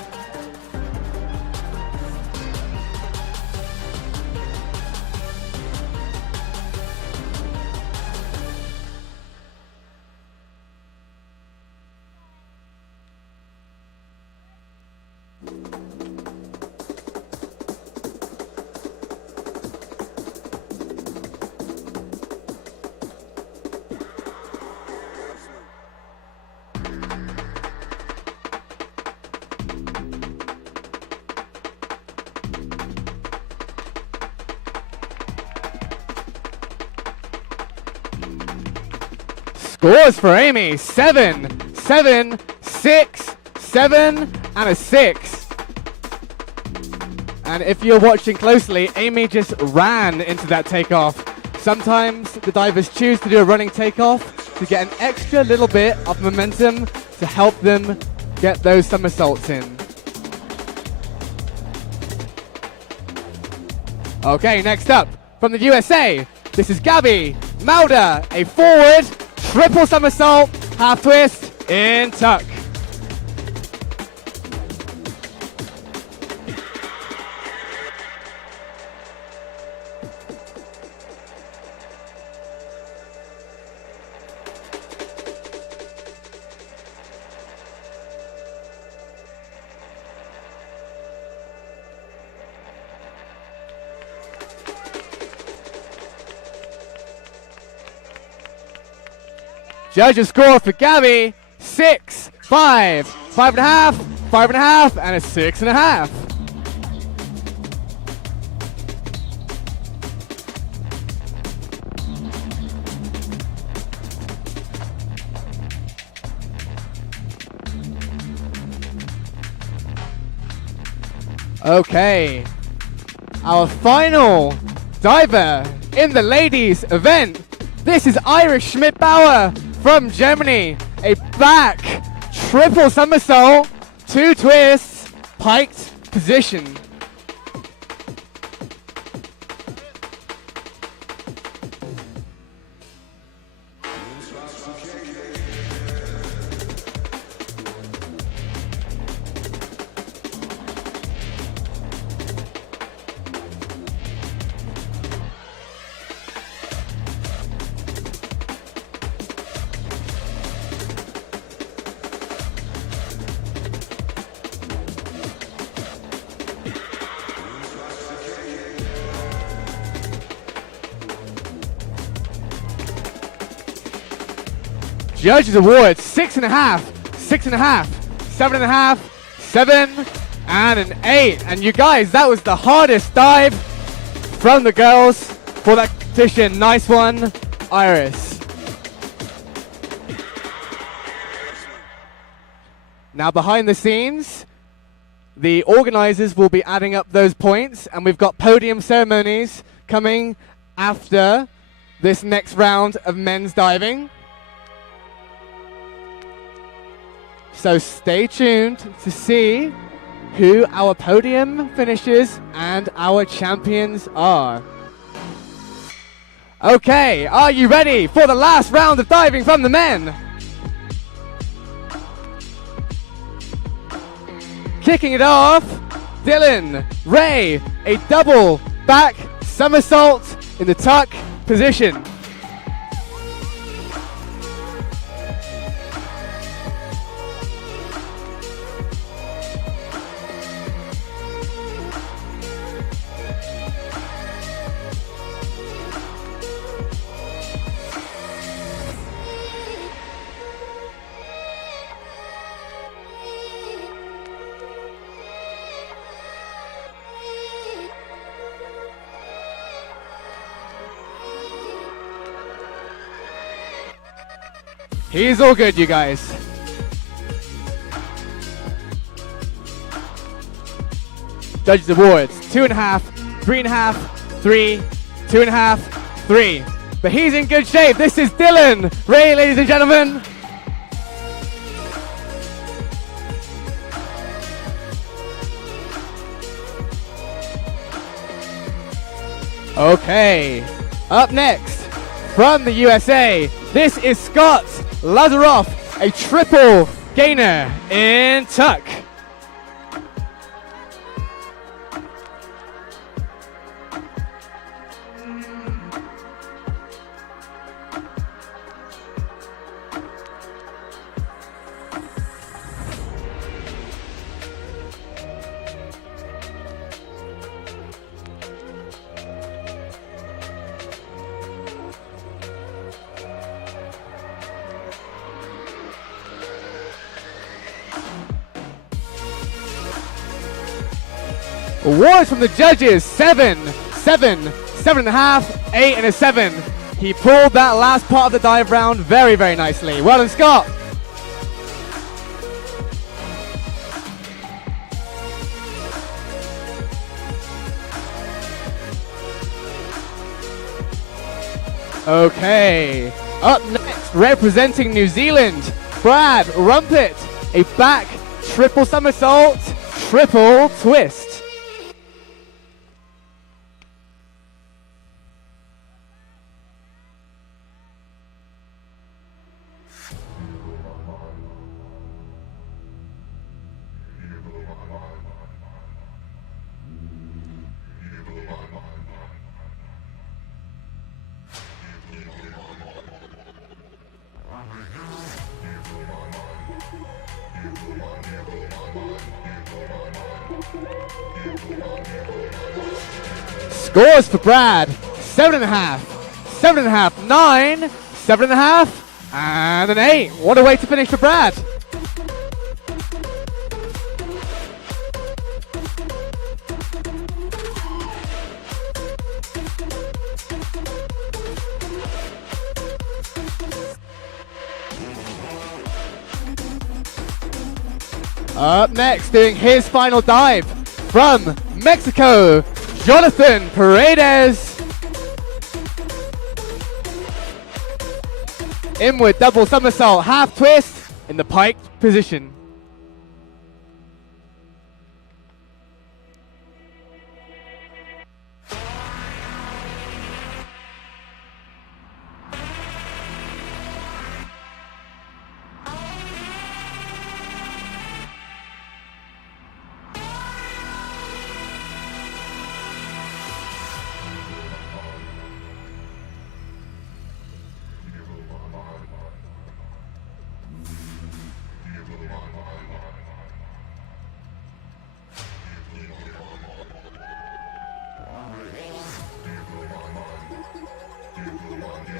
Scores for Amy: 7, 7, 6, 7, and a 6. And if you're watching closely, Amy just ran into that takeoff. Sometimes the divers choose to do a running takeoff to get an extra little bit of momentum to help them get those somersaults in. Okay, next up, from the USA, this is Gabby Mauda, a forward triple somersault, half twist in tuck. Judges score for Gabby: 6, 5, 5.5, 5.5, and a 6.5. Okay, our final diver in the ladies event. This is Iris Schmidt-Bauer from Germany, a back triple somersault, 2 twists, piked position. Judges award 6.5, 6.5, 7.5, 7, and an 8. And you guys, that was the hardest dive from the girls for that competition. Nice one, Iris. Now behind the scenes, the organizers will be adding up those points, and we've got podium ceremonies coming after this next round of men's diving. So stay tuned to see who our podium finishers and our champions are. Okay, are you ready for the last round of diving from the men? Kicking it off, Dylan Ray, a double back somersault in the tuck position. He's all good, you guys. Judges awards, 2.5, 3.5, 3, 2.5, 3. But he's in good shape. This is Dylan Ray, ladies and gentlemen. Okay, up next from the USA, this is Scott Lazaroff, a triple gainer in tuck. Awards from the judges, 7, 7, 7.5, 8, and a 7. He pulled that last part of the dive round very, very nicely. Well done, Scott. Okay, up next, representing New Zealand, Brad Rumpet, a back triple somersault, triple twist. Scores for Brad, 7.5, 7.5, 9, 7.5, and an 8. What a way to finish for Brad. Up next, doing his final dive from Mexico, Jonathan Paredes. Inward double somersault, half twist in the piked position.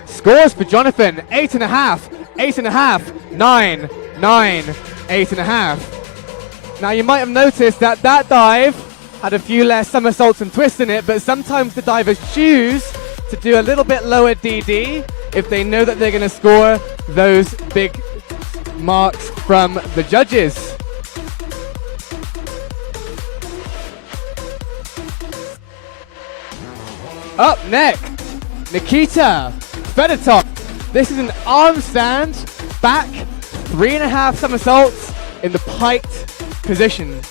Scores for Jonathan, 8.5, 8.5, 9, 9, 8.5. Now you might have noticed that that dive had a few less somersaults and twists in it, but sometimes the divers choose to do a little bit lower DD if they know that they're going to score those big marks from the judges. Up next, Nikita Fedotov. This is an arm stand, back, 3.5 somersaults in the piked position.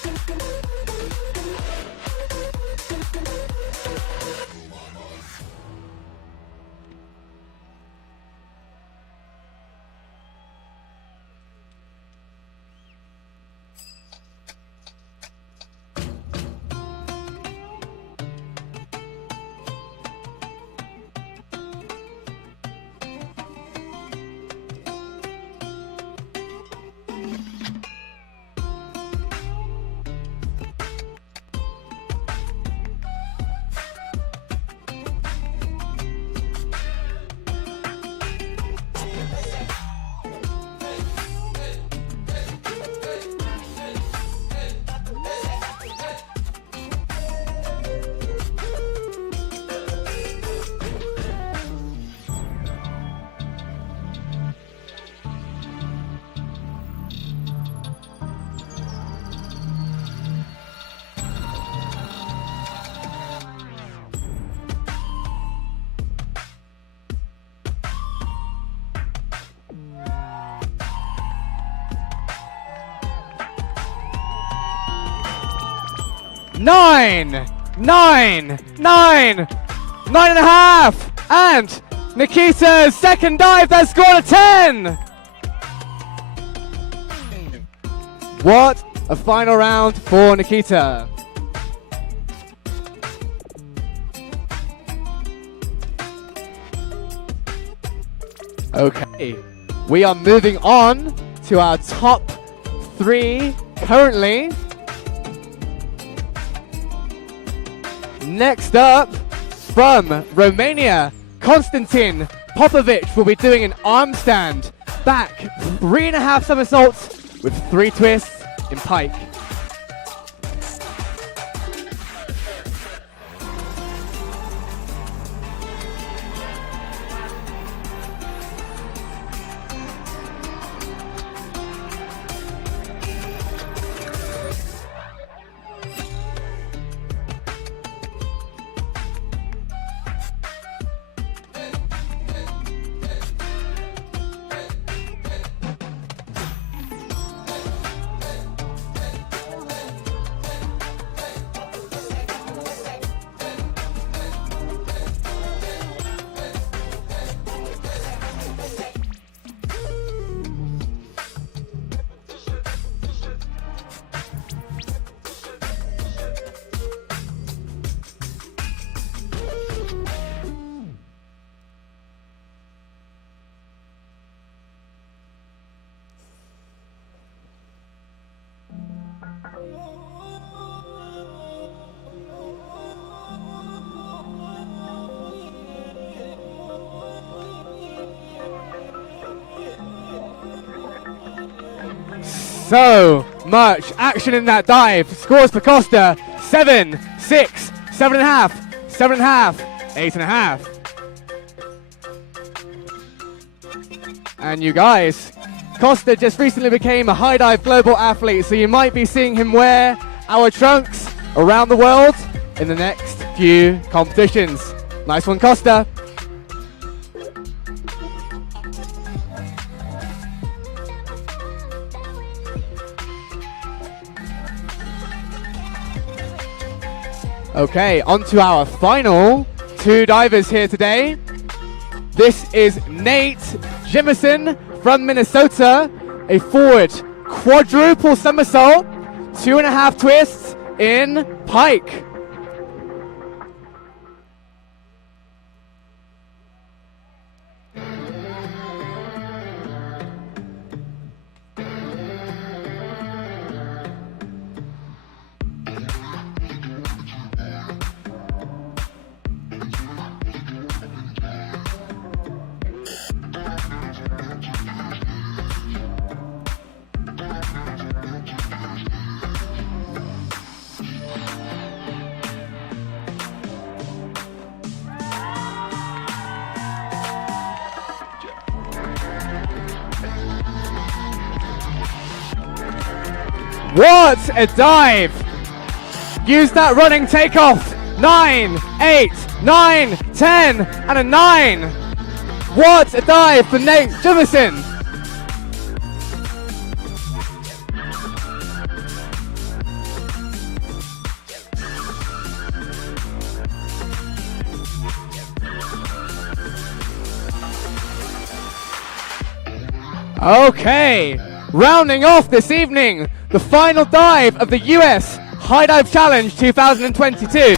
9, 9, 9, 9.5. And Nikita's second dive that scored a 10. What a final round for Nikita. Okay, we are moving on to our top 3 currently. Next up, from Romania, Konstantin Popovic will be doing an arm stand, back 3.5 somersaults with 3 twists in pike. So much action in that dive. Scores for Costa 7, 6, 7.5, 7.5, 8.5. And you guys, Costa just recently became a high dive global athlete, so you might be seeing him wear our trunks around the world in the next few competitions. Nice one, Costa. Okay, on to our final 2 divers here today. This is Nate Jimison from Minnesota, a forward quadruple somersault, 2.5 twists in pike. What a dive! Use that running takeoff. 9, 8, 9, 10, and a 9. What a dive for Nate Jimison. Okay, rounding off this evening, the final dive of the US High Dive Challenge 2022.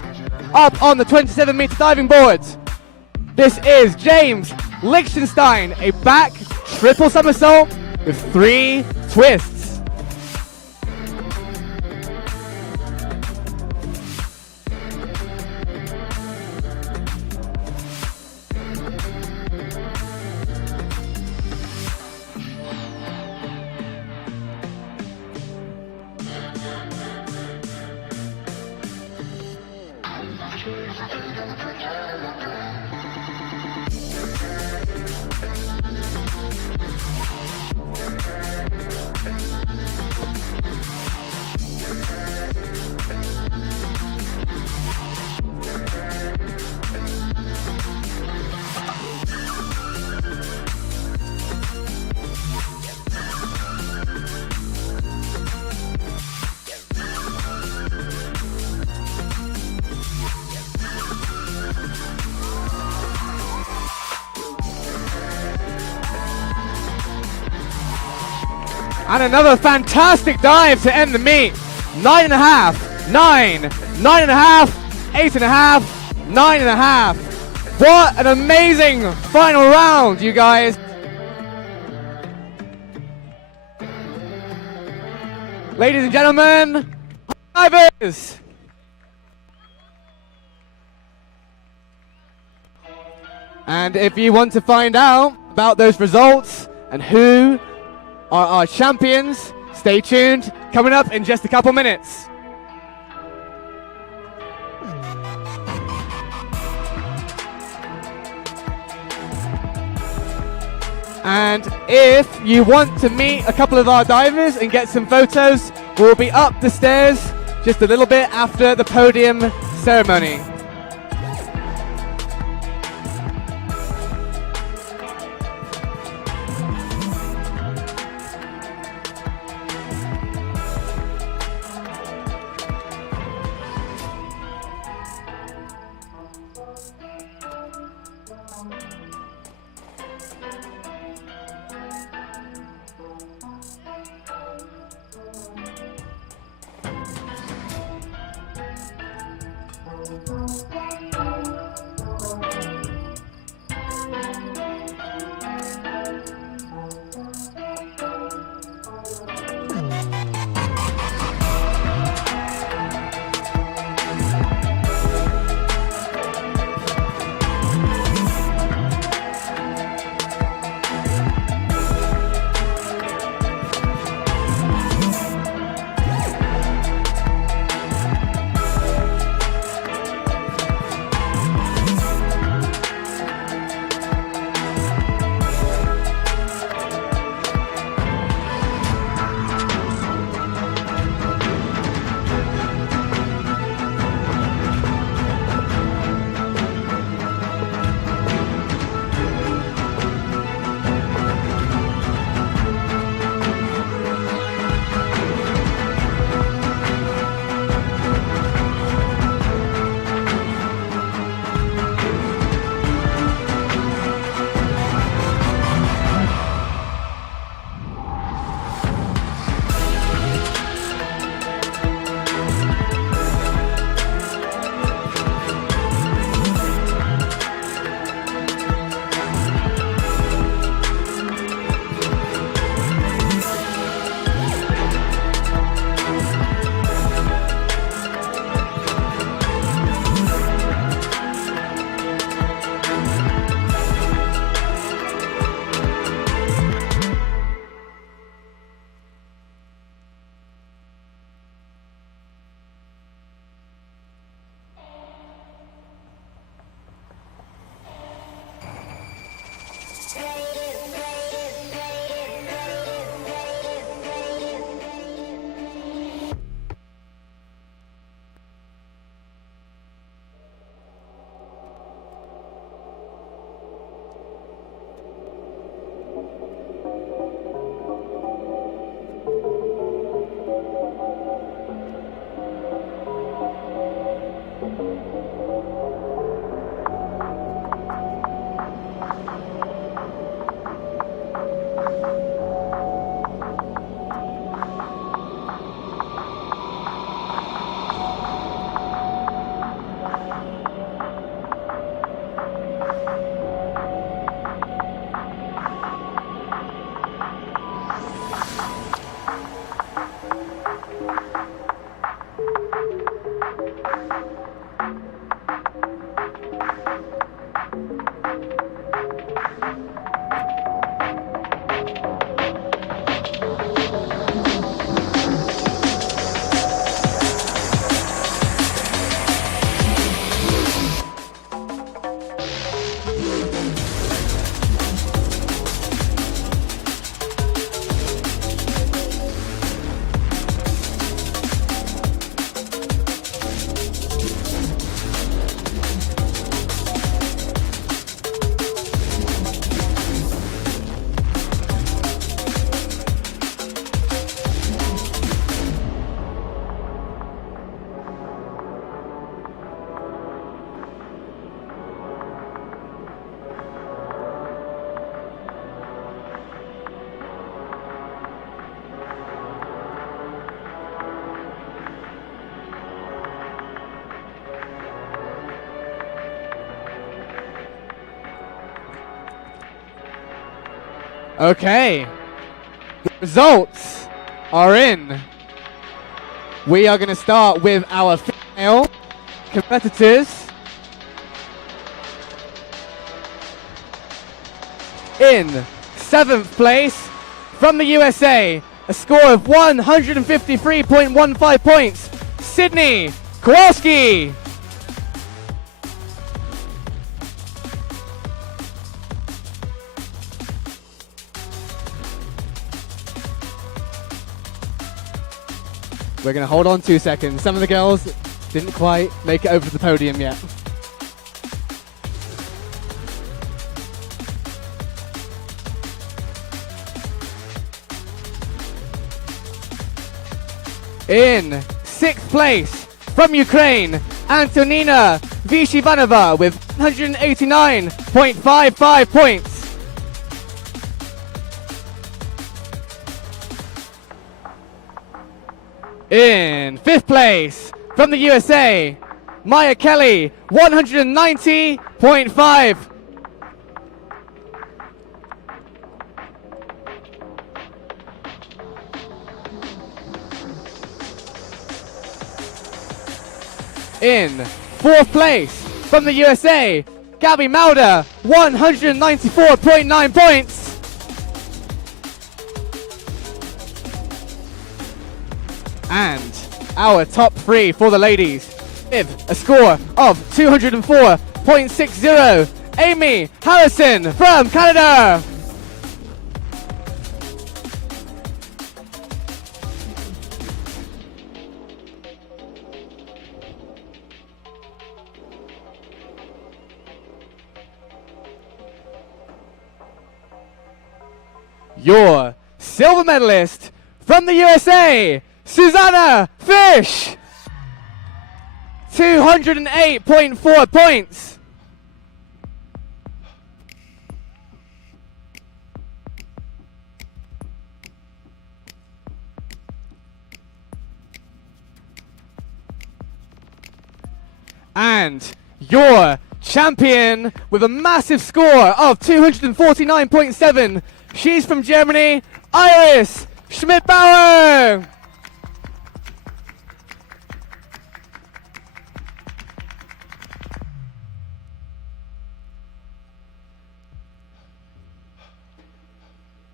Up on the 27-meter diving boards, this is James Lichtenstein, a back triple somersault with 3 twists. And another fantastic dive to end the meet. 9.5, 9, 9.5, 8.5, 9.5. What an amazing final round, you guys. Ladies and gentlemen, divers. And if you want to find out about those results and who are our champions, stay tuned. Coming up in just a couple minutes. And if you want to meet a couple of our divers and get some photos, we'll be up the stairs just a little bit after the podium ceremony. Okay. The results are in. We are going to start with our female competitors. In 7th place from the USA, a score of 153.15 points, Sydney Kowalski. We're going to hold on 2 seconds. Some of the girls didn't quite make it over to the podium yet. In 6th place from Ukraine, Antonina Vishivanova with 189.55 points. In 5th place from the USA, Maya Kelly, 190.5. In 4th place from the USA, Gabby Mauder, 194.9 points. And our top 3 for the ladies with a score of 204.60, Amy Harrison from Canada. Your silver medalist from the USA, Susanna Fish, 208.4 points. And your champion with a massive score of 249.7, she's from Germany, Iris Schmidt-Bauer.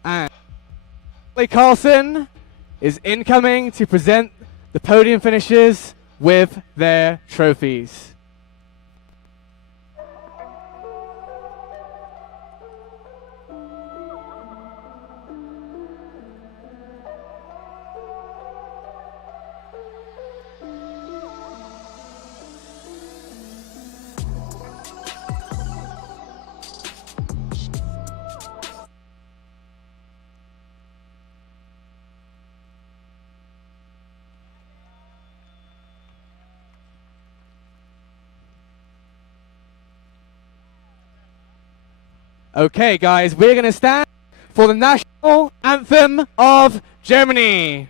And Lee Carlson is incoming to present the podium finishers with their trophies. Okay, guys, we're going to stand for the national anthem of Germany.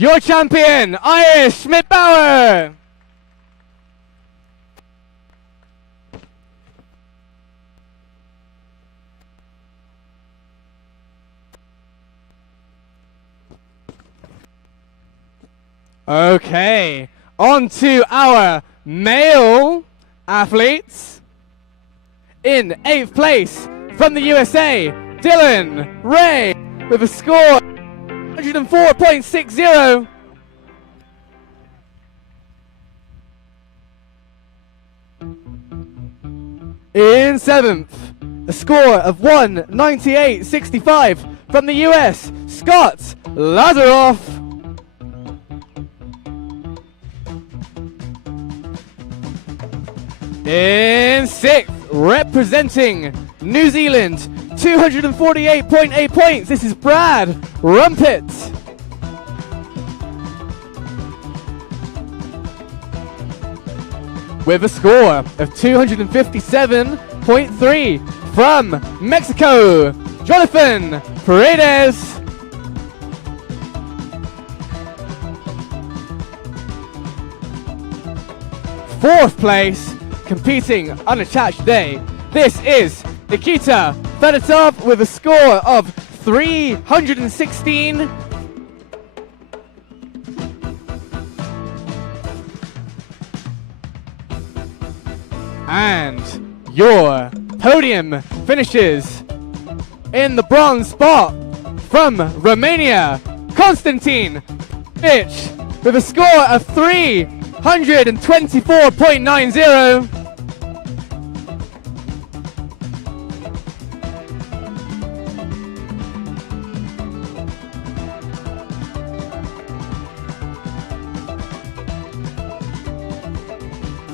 Your champion, Iris Schmidt-Bauer. Okay, on to our male athletes. In 8th place from the USA, Dylan Ray with a score 104.60. In 7th, a score of 198.65 from the US, Scott Lazaroff. In 6th, representing New Zealand, 248.8 points. This is Brad Rumpet. With a score of 257.3 from Mexico, Jonathan Paredes. Fourth place, competing unattached today. This is Nikita Fedotov with a score of 316. And your podium finishes in the bronze spot from Romania, Constantine Pitch with a score of 324.90.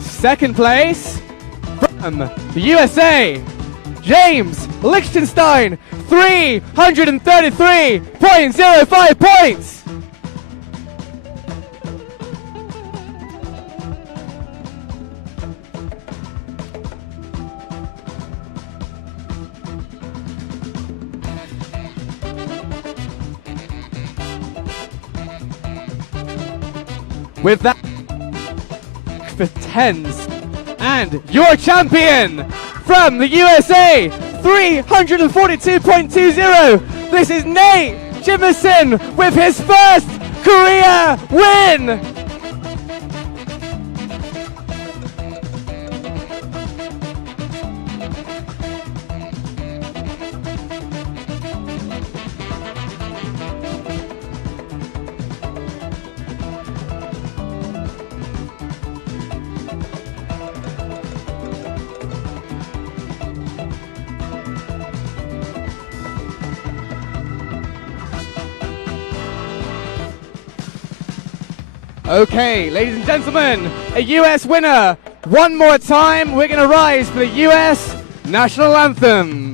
Second place from the USA, James Lichtenstein, 333.05 points. With that, for tens, and your champion from the USA, 342.20. This is Nate Jimmerson with his first career win. Okay, ladies and gentlemen, a US winner. One more time, we're going to rise for the US National Anthem.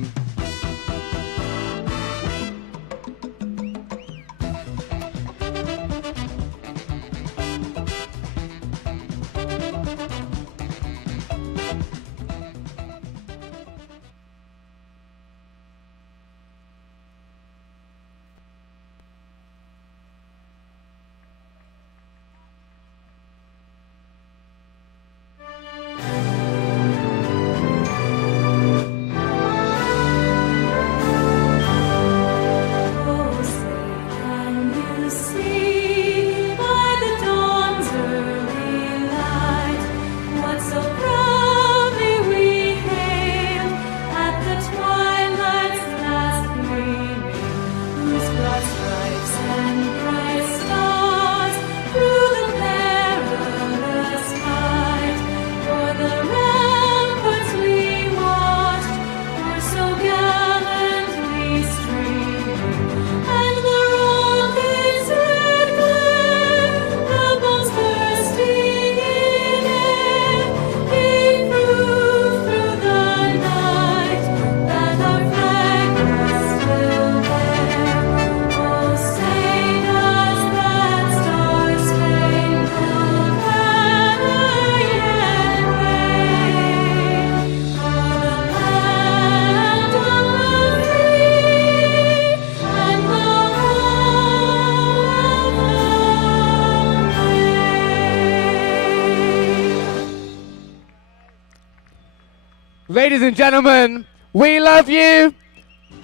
Ladies and gentlemen, we love you.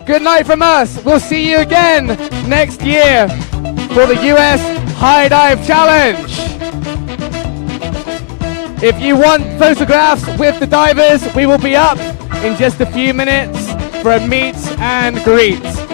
Good night from us. We'll see you again next year for the US High Dive Challenge. If you want photographs with the divers, we will be up in just a few minutes for a meet and greet.